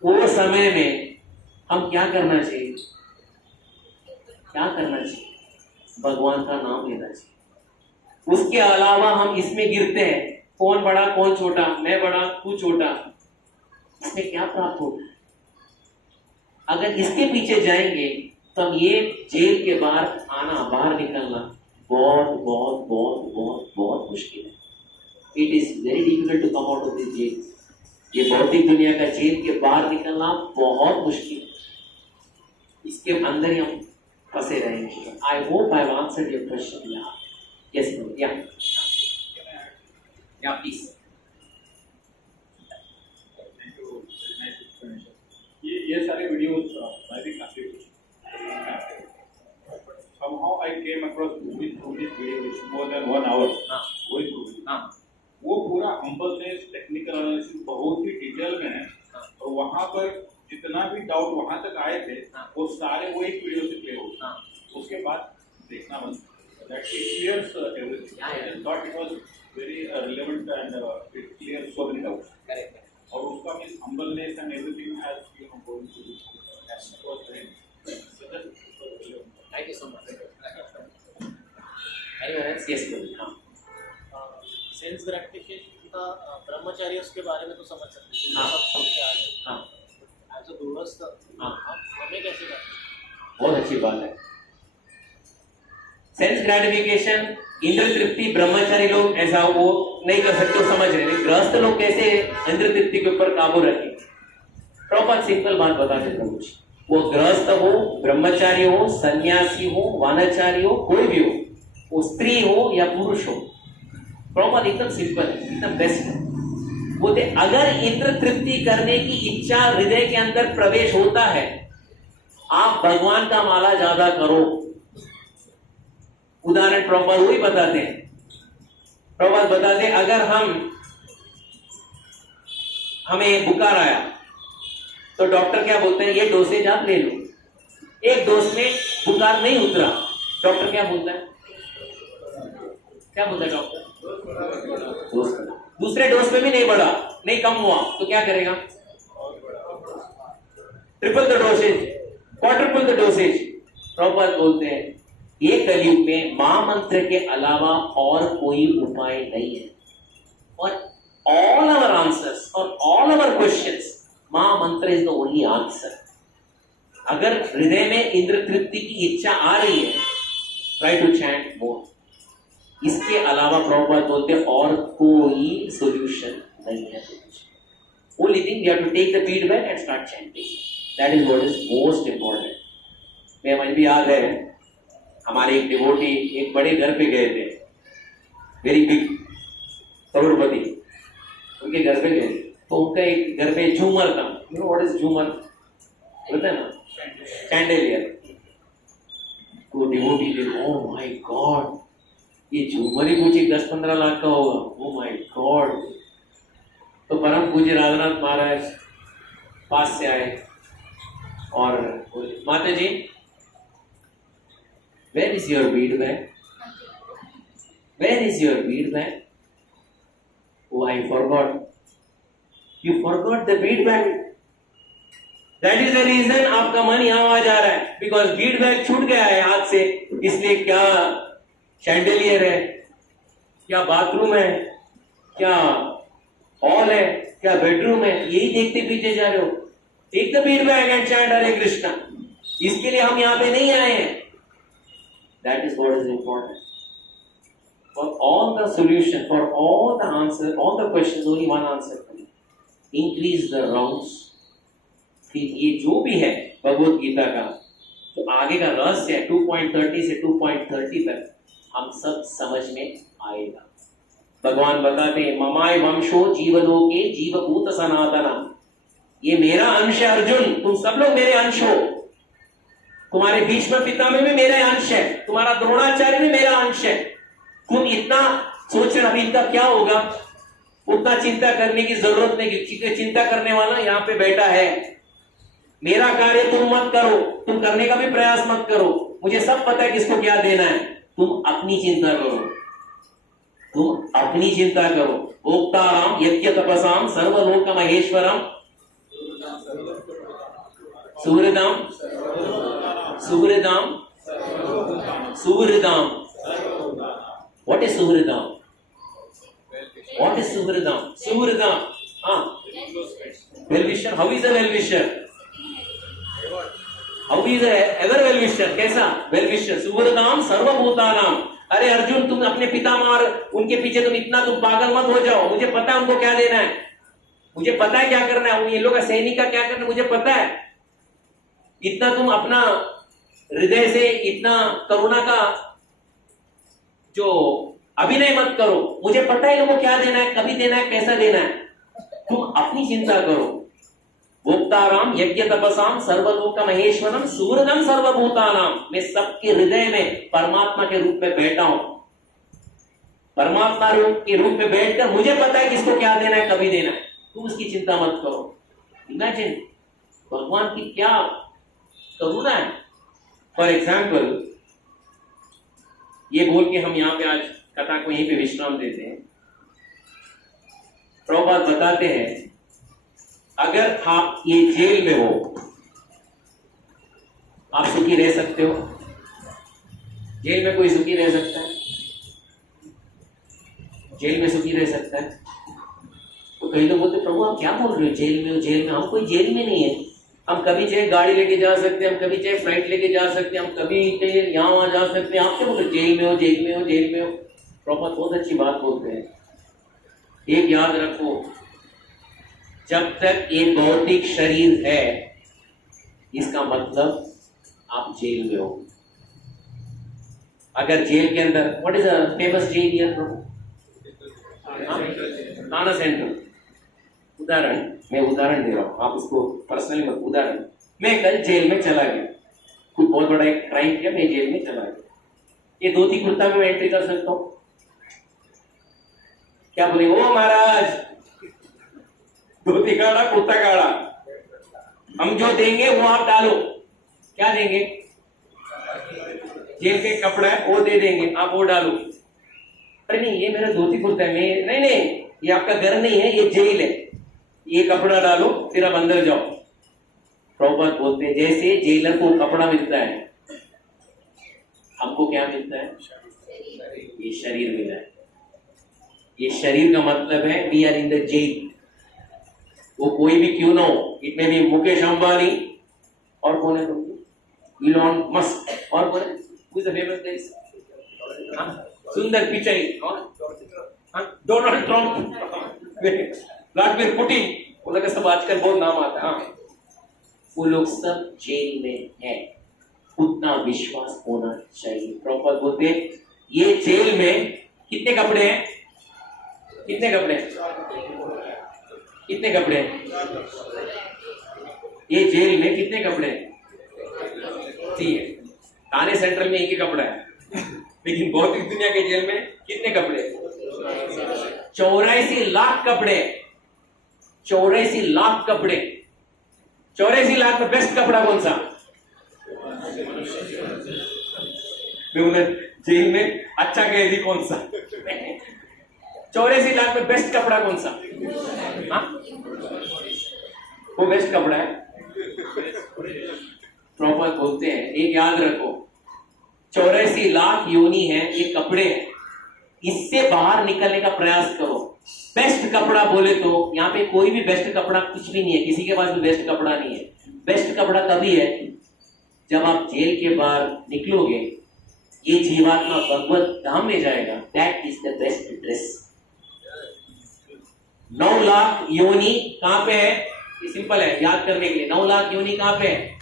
वो समय में हम क्या करना चाहिए? क्या करना चाहिए? भगवान का नाम लेना चाहिए। उसके अलावा हम इसमें गिरते हैं, कौन बड़ा कौन छोटा, मैं बड़ा तू छोटा, इसमें क्या प्राप्त होता है? अगर इसके पीछे जाएंगे तो हम ये जेल के बाहर आना, बाहर निकलना बहुत बहुत बहुत बहुत बहुत मुश्किल है। It is very difficult to come out of this jail. ये भौतिक दुनिया का जेल के बाहर निकलना बहुत मुश्किल है, इसके अंदर ही हम फंसे रहेंगे। आई hope I have answered your question. Yes या प्लीज। ये सारे वीडियोस मैं भी काफी somehow I came across through this video which is more than 1 hour going through it. वो पूरा humbleness technical analysis बहुत ही डिटेल में है और वहाँ पर जितना भी डाउट वहाँ तक आए थे वो सारे वो एक वीडियो से क्लियर हो। उसके बाद देखना बंद that it clears everything. I thought it was very relevant and it clears so many doubts. Correct. और उसका means humbleness and everything has going through this. That was very Thank you so much. Anyone else? Yes, please. Self gratification का ब्रह्मचारी उसके बारे में तो समझ सकते हैं, हाँ। सब सोच के आ रहे हाँ, हैं एज अ गृहस्थ हाँ। हमें कैसे करना बहुत अच्छी बात है। सेल्स ग्रेटिफिकेशन, इंद्र तृप्ति ब्रह्मचारी लोग ऐसा वो नहीं कर सकते, वो समझ रहे हैं। गृहस्थ लोग कैसे इंद्र तृप्ति के ऊपर काबू रखें? प्रॉपर सिंपल बात बता देता हूँ। वो गृहस्थ हो, ब्रह्मचारी हो, सन्यासी हो, वानचारी हो, कोई भी हो, वो स्त्री हो या पुरुष हो, प्रॉपर एकदम सिंपल है, एकदम बेस्ट है। बोलते अगर इंद्र तृप्ति करने की इच्छा हृदय के अंदर प्रवेश होता है, आप भगवान का माला ज्यादा करो। उदाहरण प्रॉपर वही बताते हैं। प्रॉपर बताते अगर हमें बुखार आया तो डॉक्टर क्या बोलते हैं, ये डोसेज आप ले लो। एक डोज में बुखार नहीं उतरा, डॉक्टर क्या बोलता है, क्या बोलता है डॉक्टर? दूसरे डोज में भी नहीं बढ़ा, नहीं कम हुआ, तो क्या करेगा? Triple the dosage, quadruple the dosage. Proper बोलते हैं ये कलयुग में महामंत्र के अलावा और कोई उपाय नहीं है, और ऑल आवर आंसर्स और ऑल आवर क्वेश्चंस, महामंत्र इज द ओनली आंसर। अगर हृदय में इंद्र तृप्ति की इच्छा आ रही है, ट्राई टू चैंट मोर। इसके अलावा प्रभुपाद बोलते हैं और कोई सॉल्यूशन नहीं है। Only thing you have to take the feedback and start chanting, that is what is most important. मुझे भी याद है, हमारे एक डिवोटी एक बड़े घर पे गए थे, वेरी बिग करोड़पति, उनके घर पे गए तो उनका एक घर पे झूमर था। यू नो व्हाट इज झूमर? बोलते हैं ना, चैंडेलियर। तो डिवोटी ने, ओह माय गॉड, ये झूमर ही कुछ 10-15 लाख का होगा, ओह माय गॉड। तो परम पूज्य राधानाथ महाराज पास से आए और बोले, माता जी where is your bead bag? Where is your bead bag? Oh, I forgot. You forgot the bead bag. That is the reason आपका मन यहाँ आ जा रहा है, because bead bag छूट गया है हाथ से। इसलिए क्या शैंडेलियर है, क्या बाथरूम है, क्या हॉल है, क्या बेडरूम है, यही देखते पीछे जा रहे हो। Take the bead bag and chant Hare Krishna. इसके लिए हम यहाँ पे नहीं आए हैं। That is what is important. For all the solution, for all the answer, all the questions, only one answer. Increase the rounds. फिर ये जो भी है भगवत गीता का तो आगे का रहस्य है, 2.30 से 2.30 तक हम सब समझ में आएगा। भगवान बताते हैं, ममाय वंशो जीवलोके जीवभूत सनातनम। ये मेरा अंश है अर्जुन, तुम सब लोग मेरे अंश हो। तुम्हारे भीष्म पितामह में मेरा अंश है, तुम्हारा द्रोणाचार्य में मेरा अंश है। तुम इतना सोच रहे, अभी इनका क्या होगा, उतना चिंता करने की जरूरत नहीं, क्योंकि चिंता करने वाला यहाँ पे बैठा है। मेरा कार्य तुम मत करो, तुम करने का भी प्रयास मत करो, मुझे सब पता है किसको क्या देना है। तुम अपनी चिंता करो, तुम अपनी चिंता करो। भोक्ताराम यज्ञ तपसाम सर्वलोक Maheshwaram सुहृदम सुहृदम सुहृदम। What is suhridam? What is suhridam? Suhridam. Well-wisher. How is a well-wisher? How is a ever well-wisher? कैसा well-wisher? सुहृदम सर्वभूतानाम। अरे अर्जुन, तुम अपने पितामह और उनके पीछे तुम पागल मत हो जाओ, मुझे पता है उनको क्या देना है। मुझे पता है क्या करना है, ये लोग का सैनिक का क्या करना है मुझे पता है। इतना तुम अपना हृदय से इतना करुणा का जो अभिनय मत करो, मुझे पता है लोगों को क्या देना है, कभी देना है, कैसा देना है। तुम अपनी चिंता करो। भोक्ताराम यज्ञ तपसाम सर्वलोक महेश्वरम सूरदम सर्वभूतानाम। मैं सबके हृदय में परमात्मा के रूप में बैठा हूं। परमात्मा के रूप में बैठकर मुझे पता है किसको क्या देना है, कभी देना है। तुम उसकी चिंता मत करो। इमेजिन भगवान की क्या करुणा है। फॉर एग्जाम्पल, ये बोल के हम यहाँ पे आज कथा को यहीं पे विश्राम देते हैं। प्रभुपाद बताते हैं, अगर आप ये जेल में हो, आप सुखी रह सकते हो? जेल में कोई सुखी रह सकता है? जेल में सुखी रह सकता है? तो कई लोग बोलते प्रभु आप क्या बोल रहे हो, जेल में हो, जेल में? हम कोई जेल में नहीं है। हम कभी चाहे गाड़ी लेके जा सकते हैं, हम कभी चाहे फ्लाइट लेके जा सकते हैं, हम कभी यहाँ वहां जा सकते हैं। आप क्या बोल रहे जेल में हो, जेल में हो, जेल में हो? प्रभुपाद बहुत अच्छी बात बोलते हैं। एक याद रखो, जब तक ये भौतिक शरीर है, इसका मतलब आप जेल में हो। अगर जेल के अंदर, what is a famous jail here प्रभु? थाना सेंट्रल। मैं उदाहरण दे रहा हूं, आप उसको पर्सनली मत। उदाहरण, मैं कल जेल में चला गया, कोई बहुत बड़ा एक क्राइम किया, मैं जेल में चला गया। ये धोती कुर्ता में मैं एंट्री कर सकता हूं? क्या बोले, ओ महाराज धोती काढ़ा कुर्ता काढ़ा, हम जो देंगे वो आप डालो। क्या देंगे? जेल के कपड़ा है वो दे देंगे, आप वो डालो। अरे नहीं, ये मेरा धोती कुर्ता है, मैं नहीं, ये आपका घर नहीं है, ये जेल है, ये कपड़ा डालो फिर आप अंदर जाओ। प्रभुपाद बोलते हैं, जैसे जेलर को कपड़ा मिलता है, हमको क्या मिलता है? ये शरीर मिला है। ये शरीर का मतलब है we are in the jail. वो कोई भी क्यों ना हो, इट में भी मुकेश अंबानी और कौन है, इलॉन मस्क और कौन है, फेमस गाइस, सुंदर Pichai, Donald Trump, Vladimir Putin, वो लोग सब आजकल बहुत नाम आता है। हाँ, वो लोग सब जेल में है। उतना विश्वास होना चाहिए। प्रॉपर बोलते ये जेल में कितने कपड़े हैं? कितने कपड़े हैं? कितने कपड़े हैं? ये जेल में कितने कपड़े हैं? ठीक है, थाने सेंट्रल में एक ही कपड़ा है, लेकिन भौतिक दुनिया के जेल में कितने कपड़े हैं? 84 लाख कपड़े। 84 लाख कपड़े। 84 लाख में बेस्ट कपड़ा कौन सा? जेल में अच्छा कैदी कौन सा? 84 लाख में बेस्ट कपड़ा कौन सा? हाँ, वो बेस्ट कपड़ा है। प्रॉपर बोलते हैं, एक याद रखो, 84 लाख योनि है, ये कपड़े हैं, इससे बाहर निकलने का प्रयास करो। बेस्ट कपड़ा बोले तो यहाँ पे कोई भी बेस्ट कपड़ा कुछ भी नहीं है, किसी के पास भी बेस्ट कपड़ा नहीं है। बेस्ट कपड़ा तभी है जब आप जेल के बाहर निकलोगे, ये जीवात्मा भगवत धाम में जाएगा। That is the best dress. 9 lakh योनि कहां पे है? ये सिंपल है याद करने के लिए। 9 लाख योनि कहां पे है?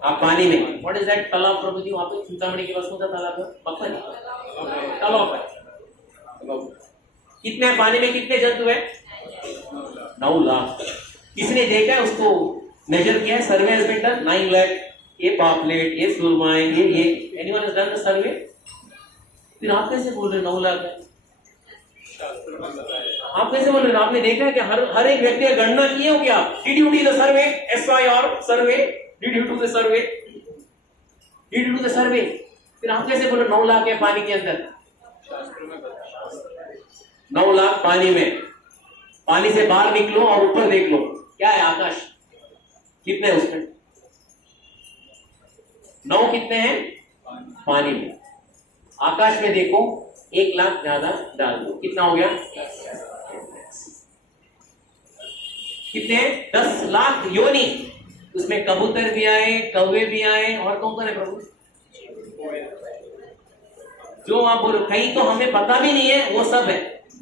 आप पानी में। What is that? तालाब प्रभु जी, वहां पे चिंतामणि के पास कौन सा तालाब है? तालाब है। कितने पानी में कितने जंतु है? 9 लाख। किसने देखा है उसको मेजर किया है? सर्वे हैज बीन डन। 9 लाख। ये पापलेट, ये सुरमाइन, ये anyone has done the survey? फिर आप कैसे बोल रहे 9 लाख है? आप कैसे बोल रहे हैं? आपने देखा है कि हर एक व्यक्ति का गणना किए हो क्या? Did you do the survey? SIR survey? Did you do the survey? Did you do the survey? फिर आप कैसे बोल रहे 9 लाख है पानी के अंदर? 9 लाख पानी में। पानी से बाहर निकलो और ऊपर देख लो, क्या है? आकाश। कितने हैं उसमें? 9 कितने हैं? पानी में। आकाश में देखो, 1 लाख ज्यादा डाल दो, कितना हो गया? कितने? 10 लाख योनि। उसमें कबूतर भी आए, कौवे भी आए, और कौन कौन है प्रभु? जो आप बोलो, कहीं तो हमें पता भी नहीं है, वो सब है।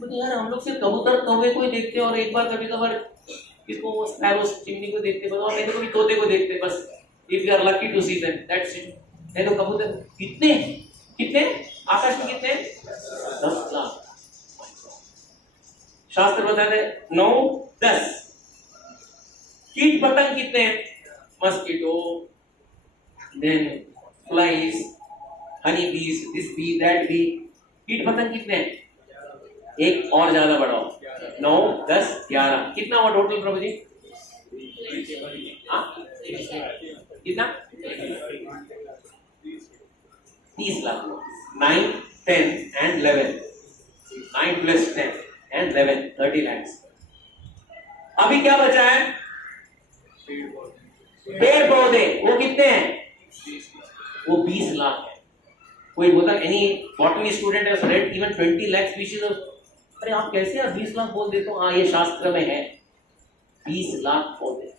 तो यार हम लोग सिर्फ कबूतर कौवे को ही देखते और एक बार कभी कभार इसको स्पैरो चिमनी को देखते बस, और नहीं तो कभी तोते को देखते बस। If you are lucky to see them that's it. नहीं तो कबूतर कितने कितने आकाश में कितने 10 लाख। शास्त्र बताते 9 10। कीट पतंग कितने हैं? मस्कीटो, देन फ्लाइज, हनी बीज, दिस बी दैट बी। कीट पतंग कितने हैं? एक और ज्यादा बढ़ाओ 9 10 11। कितना हुआ टोटल प्रभु जी? कितना? 30 lakh. 9 10 and 11। 9 plus 10 and 11 30 lakhs। अभी क्या बचा है? पेड़ पौधे वो कितने हैं? वो 20 लाख है। कोई बोलता any botany student has red even 20 lakh species of. अरे आप कैसे यार 20 लाख बोल देते हो? हाँ ये शास्त्र में है 20 लाख पौधे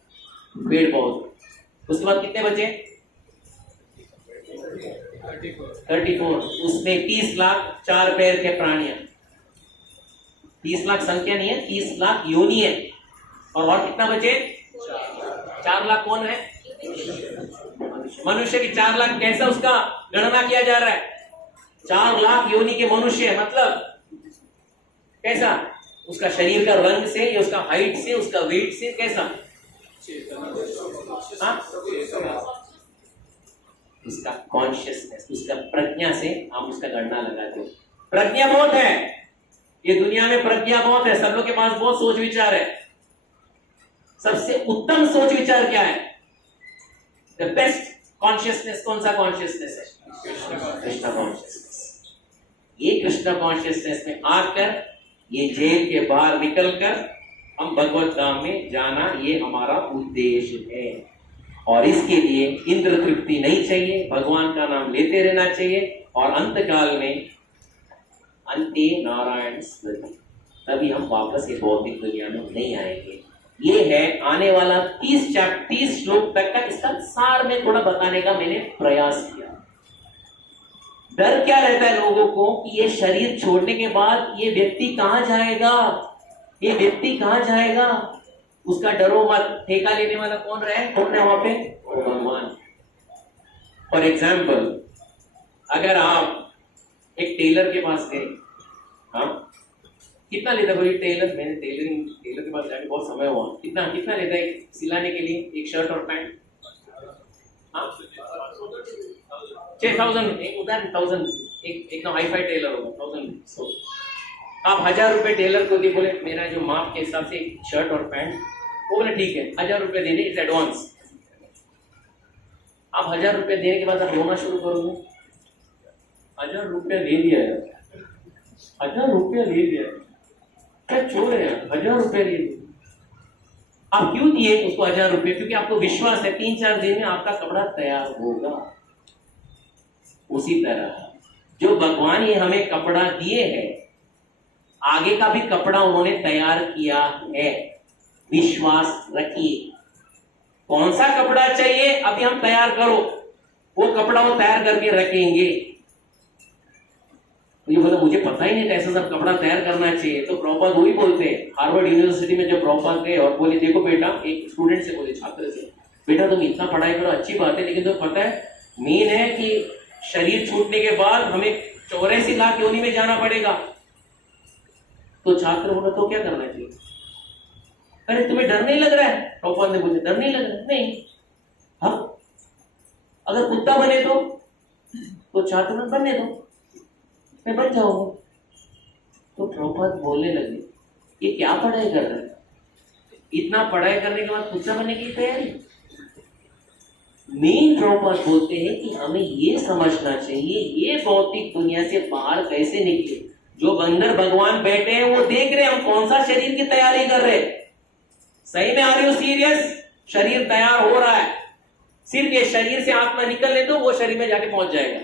पेड़ पौधे। उसके बाद कितने बचे? 34। उसमें 30 लाख 4 पैर के प्राणियां। 30 लाख संख्या नहीं है, 30 लाख योनि है। और कितना बचे? 4 लाख कौन है? मनुष्य की 4 लाख। कैसा उसका गणना किया जा रहा है? 4 लाख योनि के मनुष्य, मतलब कैसा? उसका शरीर का रंग से या उसका हाइट से, उसका वेट से, कैसा? उसका कॉन्शियसनेस, उसका प्रज्ञा से हम उसका गणना लगाते हैं। प्रज्ञा बहुत है ये दुनिया में, प्रज्ञा बहुत है। सब लोग के पास बहुत सोच विचार है। सबसे उत्तम सोच विचार क्या है? द बेस्ट कॉन्शियसनेस कौन सा कॉन्शियसनेस है? कृष्णा कॉन्शियसनेस। ये कृष्णा कॉन्शियसनेस में आकर ये जेल के बाहर निकलकर हम भगवत धाम में जाना, ये हमारा उद्देश्य है। और इसके लिए इंद्र तृप्ति नहीं चाहिए, भगवान का नाम लेते रहना चाहिए। और अंत काल में अंते नारायण स्मृति, तभी हम वापस ये भौतिक दुनिया में नहीं आएंगे। ये है आने वाला 30 श्लोक तक का इसका सार में थोड़ा बताने का मैंने प्रयास किया। डर क्या रहता है लोगों को कि ये शरीर छोड़ने के बाद ये व्यक्ति कहां जाएगा, ये व्यक्ति कहां जाएगा? उसका डरो मत। ठेका लेने वाला कौन है वहां पे? भगवान। फॉर एग्जाम्पल, अगर आप एक टेलर के पास गए, हाँ कितना लेता है बोलिए? टेलर, मैंने टेलर के पास जाके बहुत समय हुआ। कितना लेता है सिलाने के लिए एक शर्ट और पैंट? हाँ 6000। एक उदाहरण 1000, एक हाई फाई टेलर होगा 1000। आप 1000 रुपए टेलर को दिए, बोले मेरा जो माप के हिसाब से शर्ट और पैंट, वो बोले ठीक है 1000 रुपए दे दे, इट्स एडवांस। आप 1000 रुपए देने के बाद आप रोना शुरू करोगे। 1000 रुपया ले लिया है, 1000 रुपया ले लिया, क्या छोड़ रहे हैं? 1000 रुपया ले लिया। आप क्यों दिए उसको 1000 रुपये? क्योंकि आपको विश्वास है 3-4 दिन में आपका कपड़ा तैयार होगा। उसी तरह जो भगवान ये हमें कपड़ा दिए हैं, आगे का भी कपड़ा उन्होंने तैयार किया है। विश्वास रखिए। कौन सा कपड़ा चाहिए अभी हम तैयार करो, वो कपड़ा वो तैयार करके रखेंगे। तो ये बोला मुझे पता ही नहीं था ऐसा सब कपड़ा तैयार करना चाहिए। तो प्रभुपाद वही बोलते हैं, हार्वर्ड यूनिवर्सिटी में जब प्रभुपाद गए और बोले देखो बेटा, एक स्टूडेंट से बोले, छात्र से, बेटा तुम इतना पढ़ाई करो अच्छी बात है, लेकिन तुम्हें पता है मेन है कि शरीर छूटने के बाद हमें 84 लाख योनि में जाना पड़ेगा। तो छात्र बोला तो क्या करना चाहिए? अरे तुम्हें डर नहीं लग रहा है? प्रभुपाद ने बोले डर नहीं लग रहा है। नहीं, हाँ अगर कुत्ता बने तो छात्र में बनने दो, मैं बन जाऊंगा। तो प्रभुपाद बोलने लगे ये क्या पढ़ाई कर रहे हैं? इतना पढ़ाई करने के बाद कुत्ता बनने की तैयारी? मेन प्रभुपाद बोलते हैं कि हमें ये समझना चाहिए ये भौतिक दुनिया से बाहर कैसे निकले। जो अंदर भगवान बैठे हैं वो देख रहे हैं हम कौन सा शरीर की तैयारी कर रहे हैं। सही में आ रही हो सीरियस? शरीर तैयार हो रहा है, सिर्फ ये शरीर से आत्मा निकलने दो, वो शरीर में जाके पहुंच जाएगा।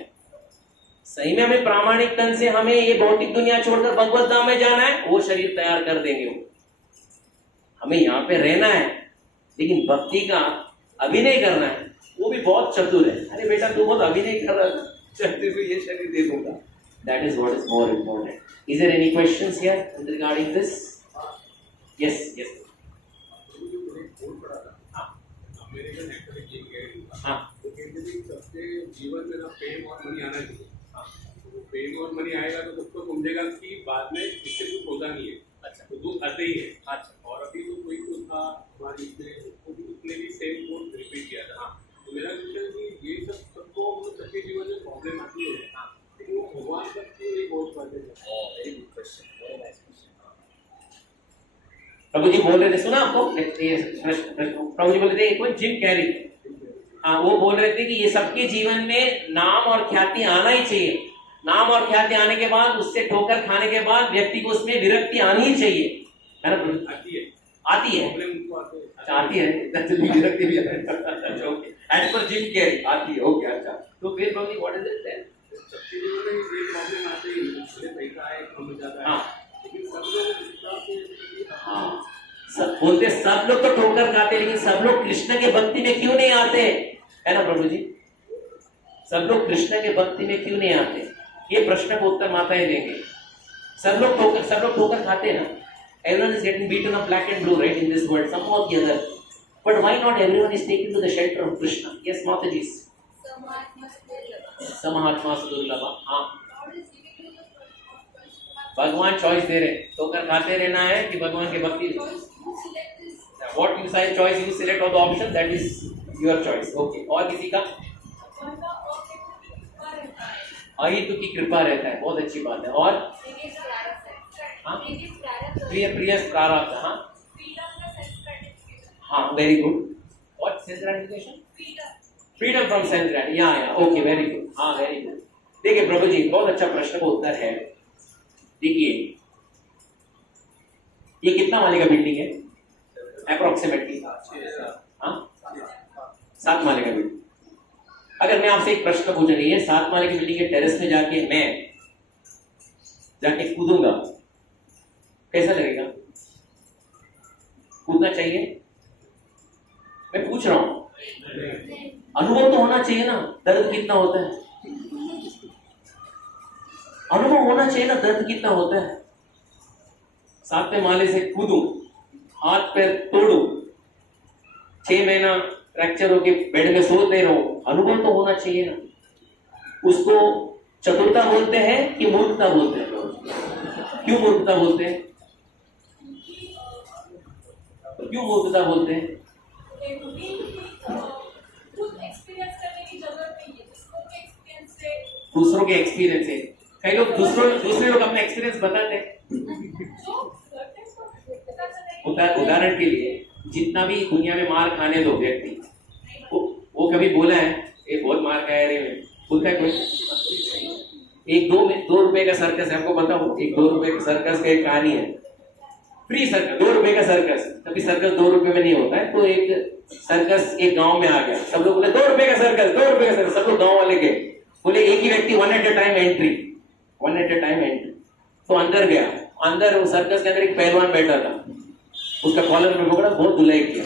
सही में हमें प्रामाणिक तन से हमें ये भौतिक दुनिया छोड़कर भगवत धाम में जाना है, वो शरीर तैयार कर देंगे। वो हमें यहाँ पे रहना है, लेकिन भक्ति का अभिनय करना है। वो भी बहुत चतुर है। अरे बेटा तू बहुत अभिनय कर रहा है, चल तेरे को ये शरीर दे दूंगा, That is what is more important. Is there any questions here regarding this? Yes, yes. American actor Jim Carrey हाँ वो कहते थे कि सबके जीवन में ना फेम और मनी आना चाहिए। तो फेम और मनी आएगा तो सबको समझेगा कि बाद में इससे कुछ होता नहीं है। अच्छा तो दुख आते ही है। अच्छा और अभी तो कोई तो था हमारी उसने भी सेम कोड रिपीट किया था। तो मेरा क्वेश्चन कि ये सब सबको सबके जीवन में प्रॉब्लम आती है, लेकिन वो भगवान तक क्यों नहीं पहुँच पाते? Very good question, very nice question. प्रभु जी बोल रहे थे, सुना आपको? प्रभु जी बोल रहे थे कोई जिम कैरी, हाँ वो बोल रहे थे कि ये सबके जीवन में नाम और ख्याति आना ही चाहिए। नाम और ख्याति आने के बाद, उससे ठोकर खाने के बाद व्यक्ति को उसमें विरक्ति आनी ही चाहिए, है ना? आती है, आती है, आती है, विरक्ति भी एज पर जिम कैरी आती है। ओके, अच्छा तो फिर प्रभु जी व्हाट इज इट? सबके जीवन में ये प्रॉब्लम आते ही है, पैसा आए कम जाता है। हाँ लेकिन सब लोग हाँ सब बोलते सब लोग तो ठोकर खाते, लेकिन सब लोग कृष्ण के भक्ति में क्यों नहीं आते, है ना प्रभु जी? सब लोग कृष्ण के भक्ति में क्यों नहीं आते? ये प्रश्न को उत्तर माताएं देंगे। सब लोग ठोकर खाते हैं ना। Everyone is getting beaten up black and blue, right, in this world, some or the other. But why not everyone is taken to the shelter of Krishna? Yes, Mataji. समात्मा सुदुर्लभ। हाँ भगवान चॉइस दे रहे, ठोकर खाते रहना है कि भगवान के भक्ति? What you say choice, you select all the option, that is your choice. Okay. और किसी का? अहितु की कृपा रहता है, बहुत अच्छी बात है। और हाँ प्रिय प्रारब्ध, हाँ हाँ very good. What sense gratification? Freedom from sense gratification, या ओके वेरी गुड, हाँ वेरी गुड। देखिए प्रभु जी बहुत अच्छा प्रश्न का उत्तर है। देखिए ये कितना माले का बिल्डिंग है अप्रोक्सीमेटली? हाँ 7 माले का बिल्डिंग। अगर मैं आपसे एक प्रश्न पूछ रही है, 7 माले की बिल्डिंग के टेरेस में जाके मैं जाके कूदूंगा, कैसा लगेगा? कूदना चाहिए? मैं पूछ रहा हूं, अनुभव तो होना चाहिए ना, दर्द कितना होता है? अनुभव होना चाहिए ना, दर्द कितना होता है? 7वें माले से कूदूं, हाथ पैर तोड़ू, 6 महीना फ्रैक्चर होके बेड में सोते रहो, अनुभव तो होना चाहिए ना। उसको चतुरता बोलते हैं कि मूर्खता बोलते हैं? क्यों मूर्खता बोलते हैं? क्यों मूर्खता बोलते हैं? दूसरों के एक्सपीरियंस से, कई लोग दूसरे लोग अपना एक्सपीरियंस बताते हैं। उदाहरण के लिए जितना भी दुनिया में मार खाने दो व्यक्ति, वो कभी बोला है ये बहुत मार खाया रे में? बोलता है कोई? एक 2 रुपए का सर्कस है, आपको बताओ, एक 2 रुपए का सर्कस का एक कहानी है। फ्री सर्कस, 2 रुपए का सर्कस। तभी सर्कस 2 रुपए में नहीं होता है। तो एक सर्कस एक गांव में आ गया, सब लोग बोले 2 रुपए का सर्कस, 2 रुपए का सर्कस। सब लोग गांव वाले गए, बोले एक ही व्यक्ति 1 at a time एंट्री। तो अंदर गया, अंदर वो सर्कस के अंदर एक पहलवान बैठा था, उसका कॉलर में पकड़ा, बहुत धुलाई किया,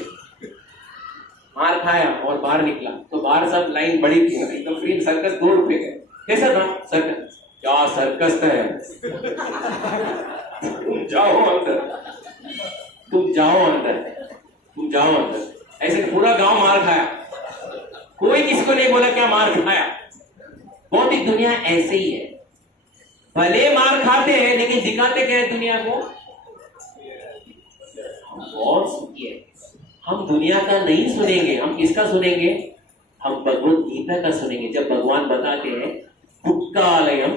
मार खाया और बाहर निकला। तो बाहर सब लाइन बड़ी थी, एकदम फ्री सर्कस 2 रुपए का। कैसा था सर्कस? क्या सर्कस है? तुम जाओ अंदर। ऐसे पूरा गांव मार खाया, कोई किसको नहीं बोला क्या मार खाया। भौतिक दुनिया ऐसे ही है, भले मार खाते हैं लेकिन दिखाते क्या है दुनिया को? और सुनिए, हम दुनिया का नहीं सुनेंगे, हम किसका सुनेंगे? हम भगवत गीता का सुनेंगे। जब भगवान बताते हैं दुक्कालयम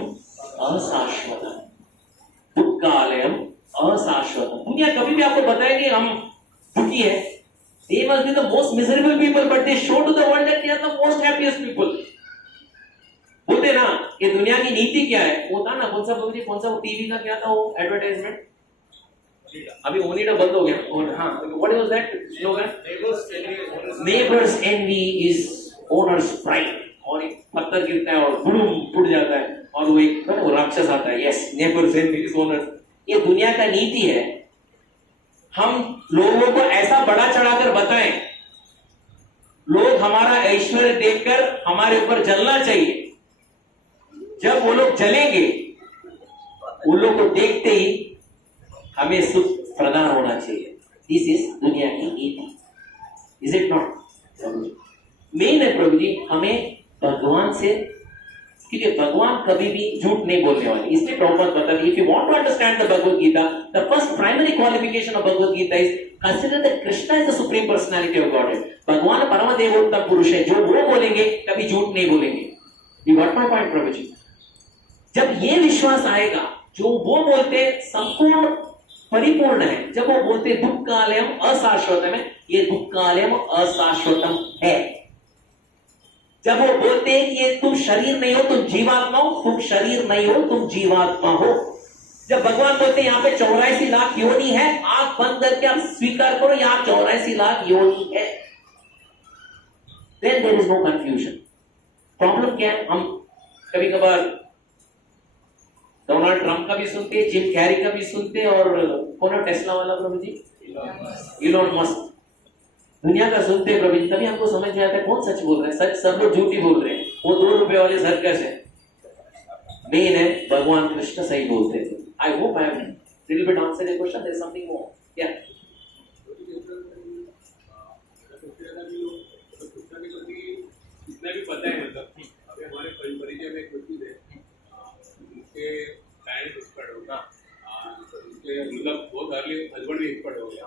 अशाश्वतम, दुनिया कभी भी आपको बताएगी हम दुखी है। They must be the most miserable people, but they show to the world that they are the most happiest people. बोलते ना ये दुनिया की नीति क्या है? वो था ना, कौन सा टीवी का क्या था वो एडवर्टाइजमेंट? अभी ओनिडा बंद हो गया। और हाँ, what was that slogan? Neighbors envy is owner's pride. और एक पत्थर गिरता है और बुड़ूम फूट जाता है और वो एक वो राक्षस आता है। Yes, neighbors envy is owner's। ये दुनिया का नीति है। हम लोगों को ऐसा बड़ा चढ़ाकर बताएं, लोग हमारा ऐश्वर्य देखकर हमारे ऊपर जलना चाहिए। जब वो लोग जलेंगे उन लोग को देखते ही हमें सुख प्रदान होना चाहिए। दिस इज दुनिया की नीति, इज इट नॉट? मेन है प्रभु जी हमें भगवान से, क्योंकि भगवान कभी भी झूठ नहीं बोलने वाले, इसलिए प्रभुपाद बता दी, if you want to understand the Bhagavad Gita, the first primary qualification of Bhagavad Gita is consider the Krishna is the supreme personality of God. भगवान परम देवोत्तम पुरुष है, जो वो बोलेंगे कभी झूठ नहीं बोलेंगे। यू गॉट माय पॉइंट प्रभु जी? जब ये विश्वास आएगा, जो वो बोलते संपूर्ण परिपूर्ण है, जब वो बोलते दुख कालयम अशाश्वतम है, ये दुख कालयम अशाश्वतम है। जब वो बोलते हैं कि ये तुम शरीर नहीं हो, तुम जीवात्मा हो, तुम शरीर नहीं हो, तुम जीवात्मा हो। जब भगवान बोलते हैं यहाँ पे 84 लाख योनि है, आंख बंद करके आप स्वीकार करो यहाँ 84 लाख योनि है, then there is no confusion। Problem क्या है? हम कभी कभार डोनाल्ड ट्रंप का भी सुनते हैं, जिम कैरी का भी सुनते हैं, और कौन है टेस्ला वाला प्रभु जी? Elon Musk. दुनिया का सुनते हैं प्रभु जी, तभी हमको समझ में आता है कौन सच बोल रहे हैं। सच सब लोग झूठी बोल रहे हैं, वो 2 रुपए वाले सर्कस है। मेन है भगवान कृष्ण सही बोलते थे। I hope I have little bit answered your question. There is something more. क्या जितना भी पता है, मतलब अभी हमारे परिचय में एक व्यक्ति थे, उनके पैरेंट्स एक्सपर्ट हो गया, उनके मतलब बहुत अर्ली हस्बैंड भी एक्सपर्ट हो गया,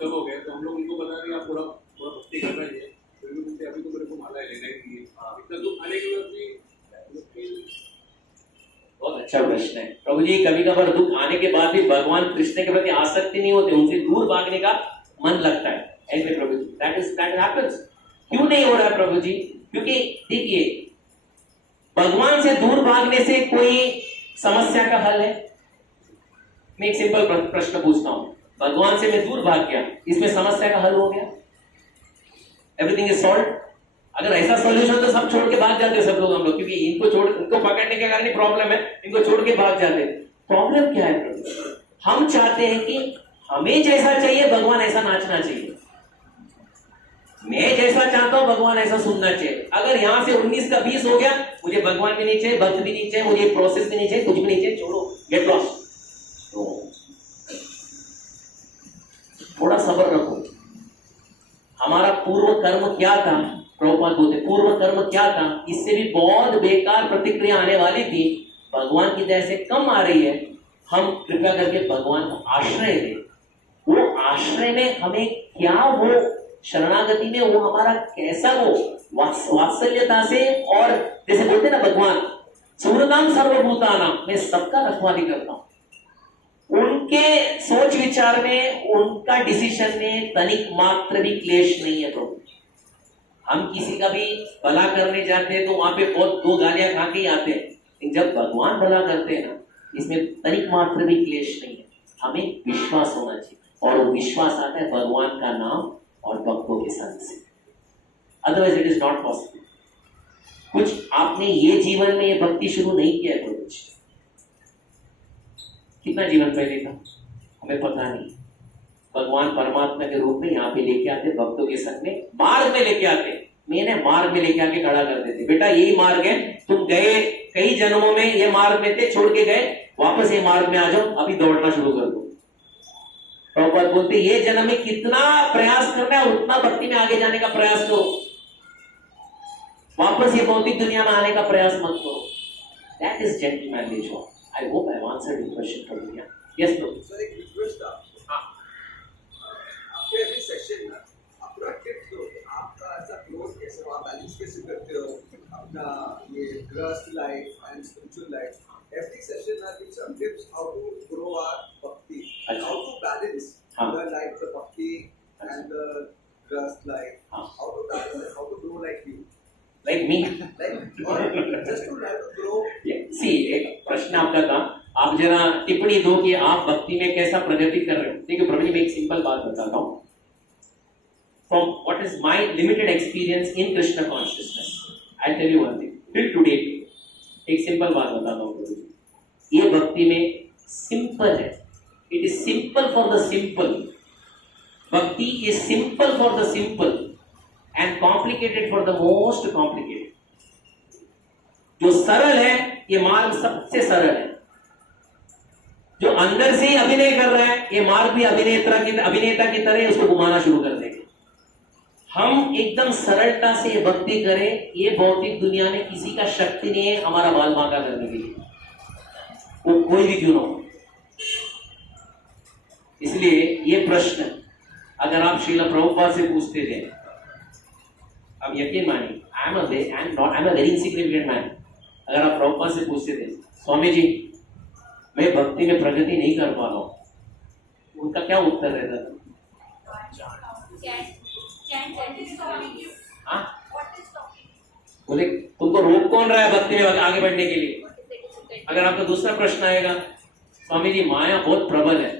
सब हो गया। तो हम लोग उनको बता दें आप थोड़ा थोड़ा भक्ति करना चाहिए, फिर भी उनसे अभी तो मेरे को माला लेना ही चाहिए। इतना दुख आने के बाद भी बहुत अच्छा प्रश्न है प्रभु जी। कभी कभार दुख आने के बाद भी भगवान कृष्ण के प्रति आसक्ति नहीं होती, उनसे दूर भागने का मन लगता है। ऐसे प्रभु जी दैट हैपेंस। क्यों नहीं हो रहा है प्रभु जी? क्योंकि देखिए, भगवान से दूर भागने से कोई समस्या का हल है? मैं एक सिंपल प्रश्न पूछता हूं, भगवान से मैं दूर भाग गया, इसमें समस्या का हल हो गया? Everything is solve? अगर ऐसा सॉल्यूशन तो सब छोड़ के भाग जाते सब लोग, हम लोग, क्योंकि इनको पकड़ने के कारण ही प्रॉब्लम है, इनको छोड़ के भाग जाते। प्रॉब्लम क्या है प्रभु? हम चाहते हैं कि हमें जैसा चाहिए भगवान ऐसा नाचना चाहिए, मैं जैसा चाहता हूं भगवान ऐसा सुनना चाहिए। अगर यहां से 19 का 20 हो गया, मुझे भगवान भी नहीं चाहिए, भक्त भी नहीं चाहिए, मुझे प्रोसेस भी नहीं चाहिए, कुछ भी नहीं चाहिए, छोड़ो, गेट लॉस्ट। थोड़ा सब्र रखो। हमारा पूर्व कर्म क्या था? प्रभुपाद बोलते पूर्व कर्म क्या था, इससे भी बहुत बेकार प्रतिक्रिया आने वाली थी, भगवान की दया से कम आ रही है। हम कृपया करके भगवान का आश्रय ले। वो आश्रय में हमें क्या, वो शरणागति में वो हमारा कैसा, वो वात्सल्यता से, और जैसे बोलते ना भगवान सूर्यनाम सर्वभूतानाम, मैं सबका रखवाली करता हूं। उनके सोच विचार में, उनका डिसीजन में तनिक मात्र भी क्लेश नहीं है। तो हम किसी का भी भला करने जाते हैं तो वहां पे बहुत 2 गालियां खा के ही आते हैं, लेकिन जब भगवान भला करते हैं ना, इसमें तनिक मात्र भी क्लेश नहीं है। हमें विश्वास होना चाहिए, और वो विश्वास आता है भगवान का नाम और भक्तों के संग से, otherwise it is not possible. कुछ आपने ये जीवन में ये भक्ति शुरू नहीं किया है, तो कुछ कितना जीवन पहले था हमें पता नहीं। भगवान परमात्मा के रूप में यहाँ पे लेके आते, भक्तों के संग में मार्ग में लेके आते, मैंने मार्ग में लेके आके खड़ा कर देते, बेटा यही मार्ग है, तुम गए कई जन्मों में ये मार्ग में थे, छोड़ के गए, वापस ये मार्ग में आ जाओ, अभी दौड़ना शुरू कर दो। प्रभुपाद बोलते ये जन्म में कितना प्रयास करना है, उतना भक्ति में आगे जाने का प्रयास करो, वापस ये भौतिक दुनिया में आने का प्रयास मत करो। That is gentlemanly job. I hope I have answered your question प्रभु जी। यस प्रभु। सर एक रिक्वेस्ट था, आपके अभी सेशन में अपना टिप्स दो, आपका ऐसा ग्रोथ कैसे हो, आप बैलेंस कैसे करते हो अपना ये गृहस्थ life and spiritual life. Every session I give some tips how to grow our भक्ति, how to balance the life, the भक्ति एंड द गृहस्थ life, how to balance, how to grow like you, like me, like just to grow. See एक प्रश्न आपका था, आप जरा टिप्पणी दो कि आप भक्ति में कैसा प्रगति कर रहे हो। देखिए प्रभु जी, मैं एक सिंपल बात बताता हूँ। From what is my limited experience in Krishna consciousness, I tell you one thing till today. एक सिंपल बात बताता हूँ प्रभु जी, ये भक्ति में सिंपल है, it is simple for the simple. भक्ति is simple for the simple and complicated for the most complicated. जो सरल है, ये मार्ग सबसे सरल है, अंदर से ही अभिनय कर रहा है, ये मार्ग भी अभिनेता की तरह उसको घुमाना शुरू कर देंगे। हम एकदम सरलता से ये भक्ति करें, ये भौतिक दुनिया में किसी का शक्ति नहीं है हमारा बाल बांका करने के लिए, वो कोई भी क्यों ना हो। इसलिए ये प्रश्न अगर आप श्रील प्रभुपाद से पूछते थे, अब यकीन मानिए I am a very insignificant man, अगर आप प्रभुपाद से पूछते थे स्वामी जी मैं भक्ति में प्रगति नहीं कर पा रहा हूं, उनका क्या उत्तर रहता था? हाँ? बोले तुमको रोक कौन रहा है भक्ति में आगे बढ़ने के लिए? अगर आपका दूसरा प्रश्न आएगा स्वामी जी माया बहुत प्रबल है,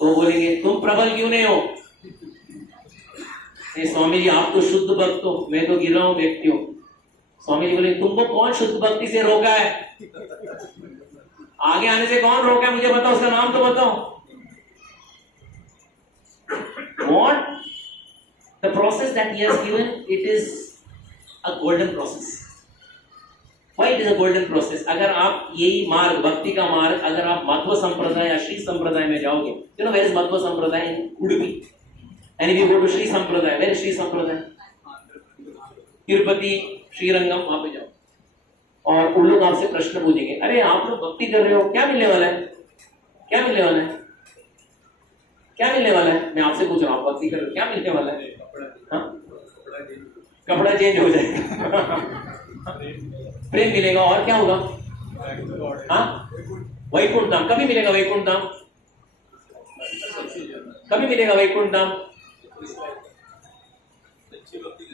तो बोलेंगे तुम प्रबल क्यों नहीं हो? स्वामी जी आप तो शुद्ध भक्त हो, मैं तो गिरा हूं व्यक्ति हूं। स्वामी जी बोले तुमको कौन शुद्ध भक्ति से रोका है? आगे आने से कौन रोका है मुझे बताओ, उसका नाम तो बताओ। What the process that he has given, it is a golden process. Why it is a golden process? अगर आप यही मार्ग भक्ति का मार्ग अगर आप मध्व संप्रदाय या श्री संप्रदाय में जाओगे, you know where is मध्व संप्रदाय? in Udupi. And if you go to Shri संप्रदाय, where is श्री संप्रदाय? तिरुपति श्रीरंगम, वहां पे जाओ और उन लोग आपसे प्रश्न पूछेंगे, अरे आप लोग भक्ति कर रहे हो, क्या मिलने वाला है? क्या मिलने वाला है? क्या मिलने वाला है? मैं आपसे पूछ रहा हूँ, भक्ति कर रहे हो, क्या मिलने वाला है? कपड़ा चेंज हो जाएगा, प्रेम मिलेगा, और क्या होगा? हाँ, वैकुंठ धाम। कभी मिलेगा वैकुंठ धाम? कभी मिलेगा वैकुंठ धाम?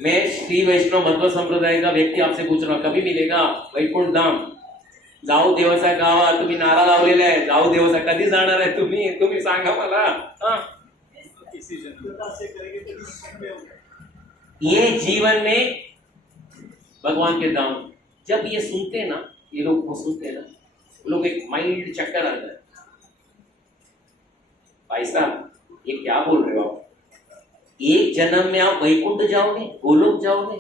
मैं श्री वैष्णव मध्व संप्रदाय का व्यक्ति आपसे पूछ रहा हूँ, कभी मिलेगा वैकुंठ धाम? जाऊ देवाचा गावा, तुम्ही नारा लावलेला आहे, जाऊ देवाचा कधी जाणार आहे तुम्ही सांगा मला। ये जीवन में भगवान के धाम, जब ये सुनते ना, ये लोग को सुनते ना, लोग एक माइंड चक्कर आता है, भाई साहब ये क्या बोल रहे हो आप? एक जन्म में आप वैकुंठ जाओगे, गोलोक जाओगे?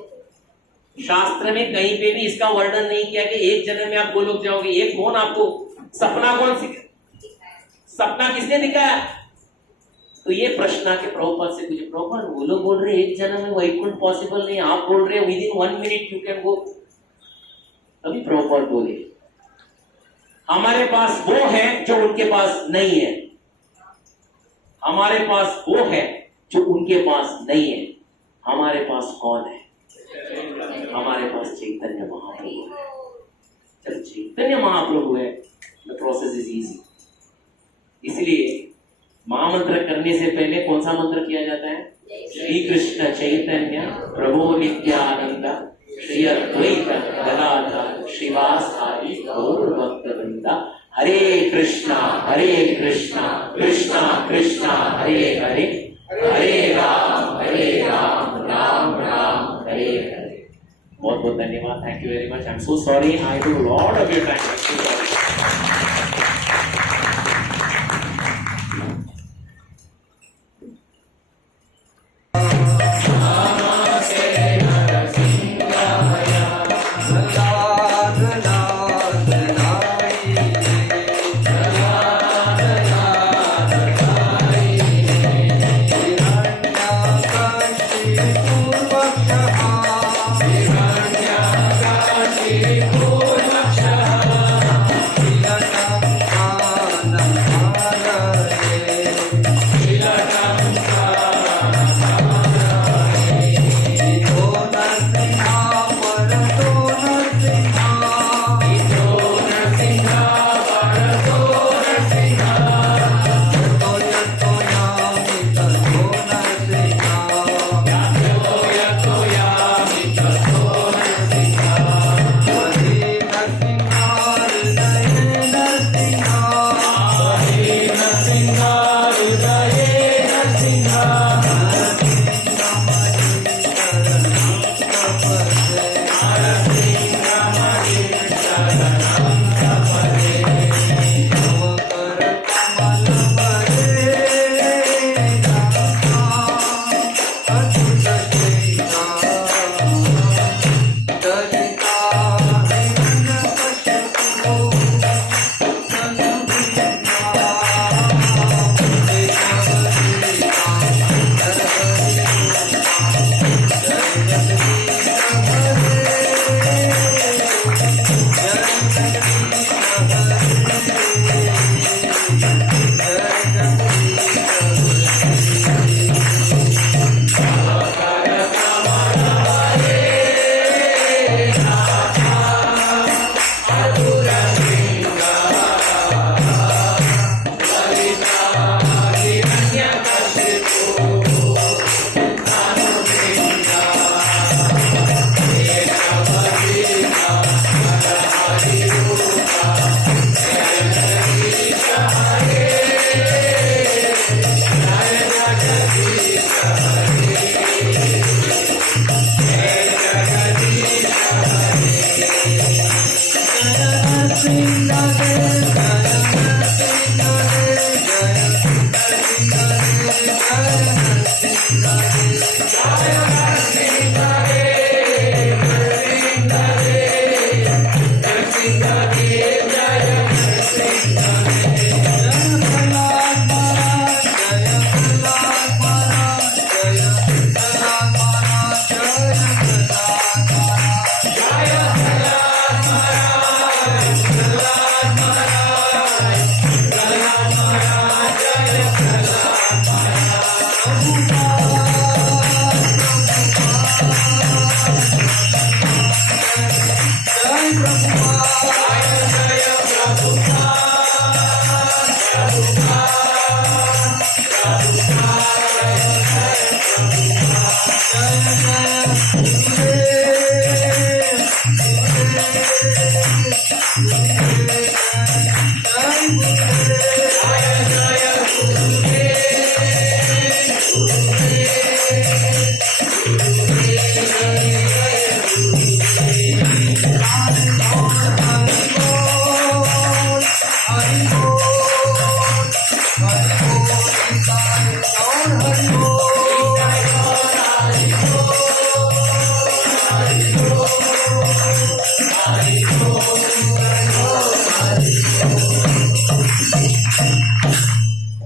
शास्त्र में कहीं पे भी इसका वर्णन नहीं किया कि एक जन्म में आप गोलोक जाओगे। ये कौन आपको सपना कौन सपना किसने दिखाया? तो ये प्रश्न आके प्रभुपाद से पूछे, प्रभुपाद वो लोग बोल रहे एक जन्म में वैकुंठ पॉसिबल नहीं, आप बोल रहे with in 1 minute you can go. अभी प्रभुपाद बोले हमारे पास वो है जो उनके पास नहीं है, हमारे पास वो है जो उनके पास नहीं है। हमारे पास कौन है? हमारे पास चैतन्य महाप्रभु है। जब चैतन्य महाप्रभु है, द प्रोसेस इज इजी। इसलिए महामंत्र करने से पहले कौन सा मंत्र किया जाता है? श्री कृष्ण चैतन्य प्रभु नित्यानंद श्री अद्वैत गदाधर श्रीवासादि गौर भक्तवृंद हरे कृष्णा कृष्णा कृष्णा हरे हरे हरे राम राम राम हरे हरे। बहुत बहुत धन्यवाद, thank you very much. I am so sorry, I took lot of your time.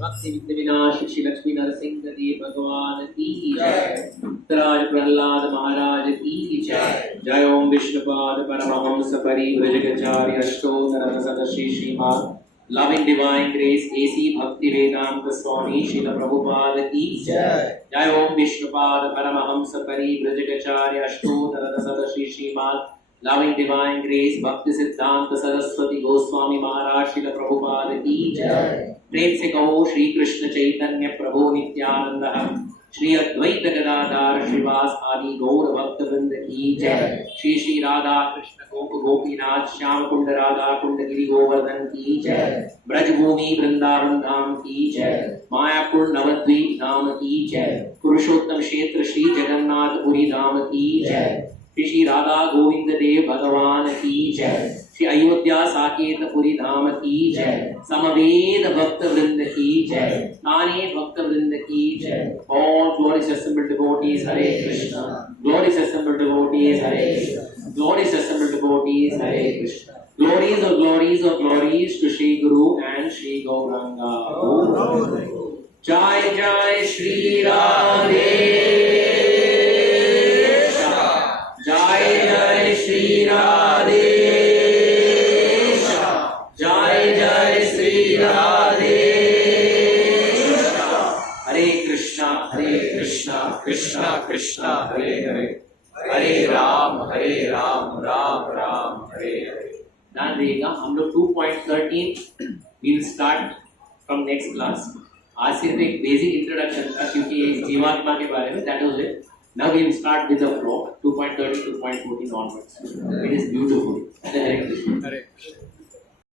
भक्ति विद्या विनाश श्री लक्ष्मी नरसिंह देव भगवान की जय। उत्तराज प्रहलाद महाराज की जय। जय ओम विष्णुपाद परमहंस परिव्रजगचार्य अष्टोत्तर सदस्य श्रीमान लविंग डिवाइन ग्रेस एसी भक्ति वेदांत स्वामी श्रील प्रभुपाद की जय। जय ओम विष्णुपाद परमहंस परिव्रजगचार्य अष्टोत्तर सदस्य श्रीमान लविंग डिवाइन ग्रेस भक्ति सिद्धांत सरस्वती गोस्वामी महाराज श्रील प्रभुपाद की जय। प्रेम से कहो श्री कृष्ण चैतन्य प्रभु नित्यानंद श्री अद्वैत गदाधार श्रीवास आदि गौर भक्त वृंद की जय। श्री श्री राधा कृष्ण गोप गोपीनाथ श्याम कुंड राधा कुंड गिरि गोवर्धन की जय। ब्रजभूमि वृंदावन धाम की जय। मायापुर नवद्वीप धाम की जय। पुरुषोत्तम क्षेत्र श्री जगन्नाथपुरी धाम की जय। श्री राधा गोविंद देव भगवान की जय। श्री अयोध्या साकेतपुरी धाम की जय। समवेद भक्त वृंद की जय। नाने भक्त वृंद की जय। All glorious assembled devotees, Hare Krishna. Glorious assembled devotees, Hare Krishna. Glorious assembled devotees, Hare Krishna. Glories of glories of glories to Shri Guru and Shri Gauranga. Jai Jai Shri Radhe. Jai Jai Shri Radhe. जय जय श्री राधे। हरे कृष्णा कृष्णा कृष्णा हरे हरे, हरे राम राम राम हरे हरे। ध्यान देगा हम लोग 2.13 will start from next class. आज सिर्फ एक basic introduction था क्योंकि ये जीवात्मा के बारे में, that was it. Now we will start with the flow 2.13 2.14 onwards. It is beautiful. Hare Krishna.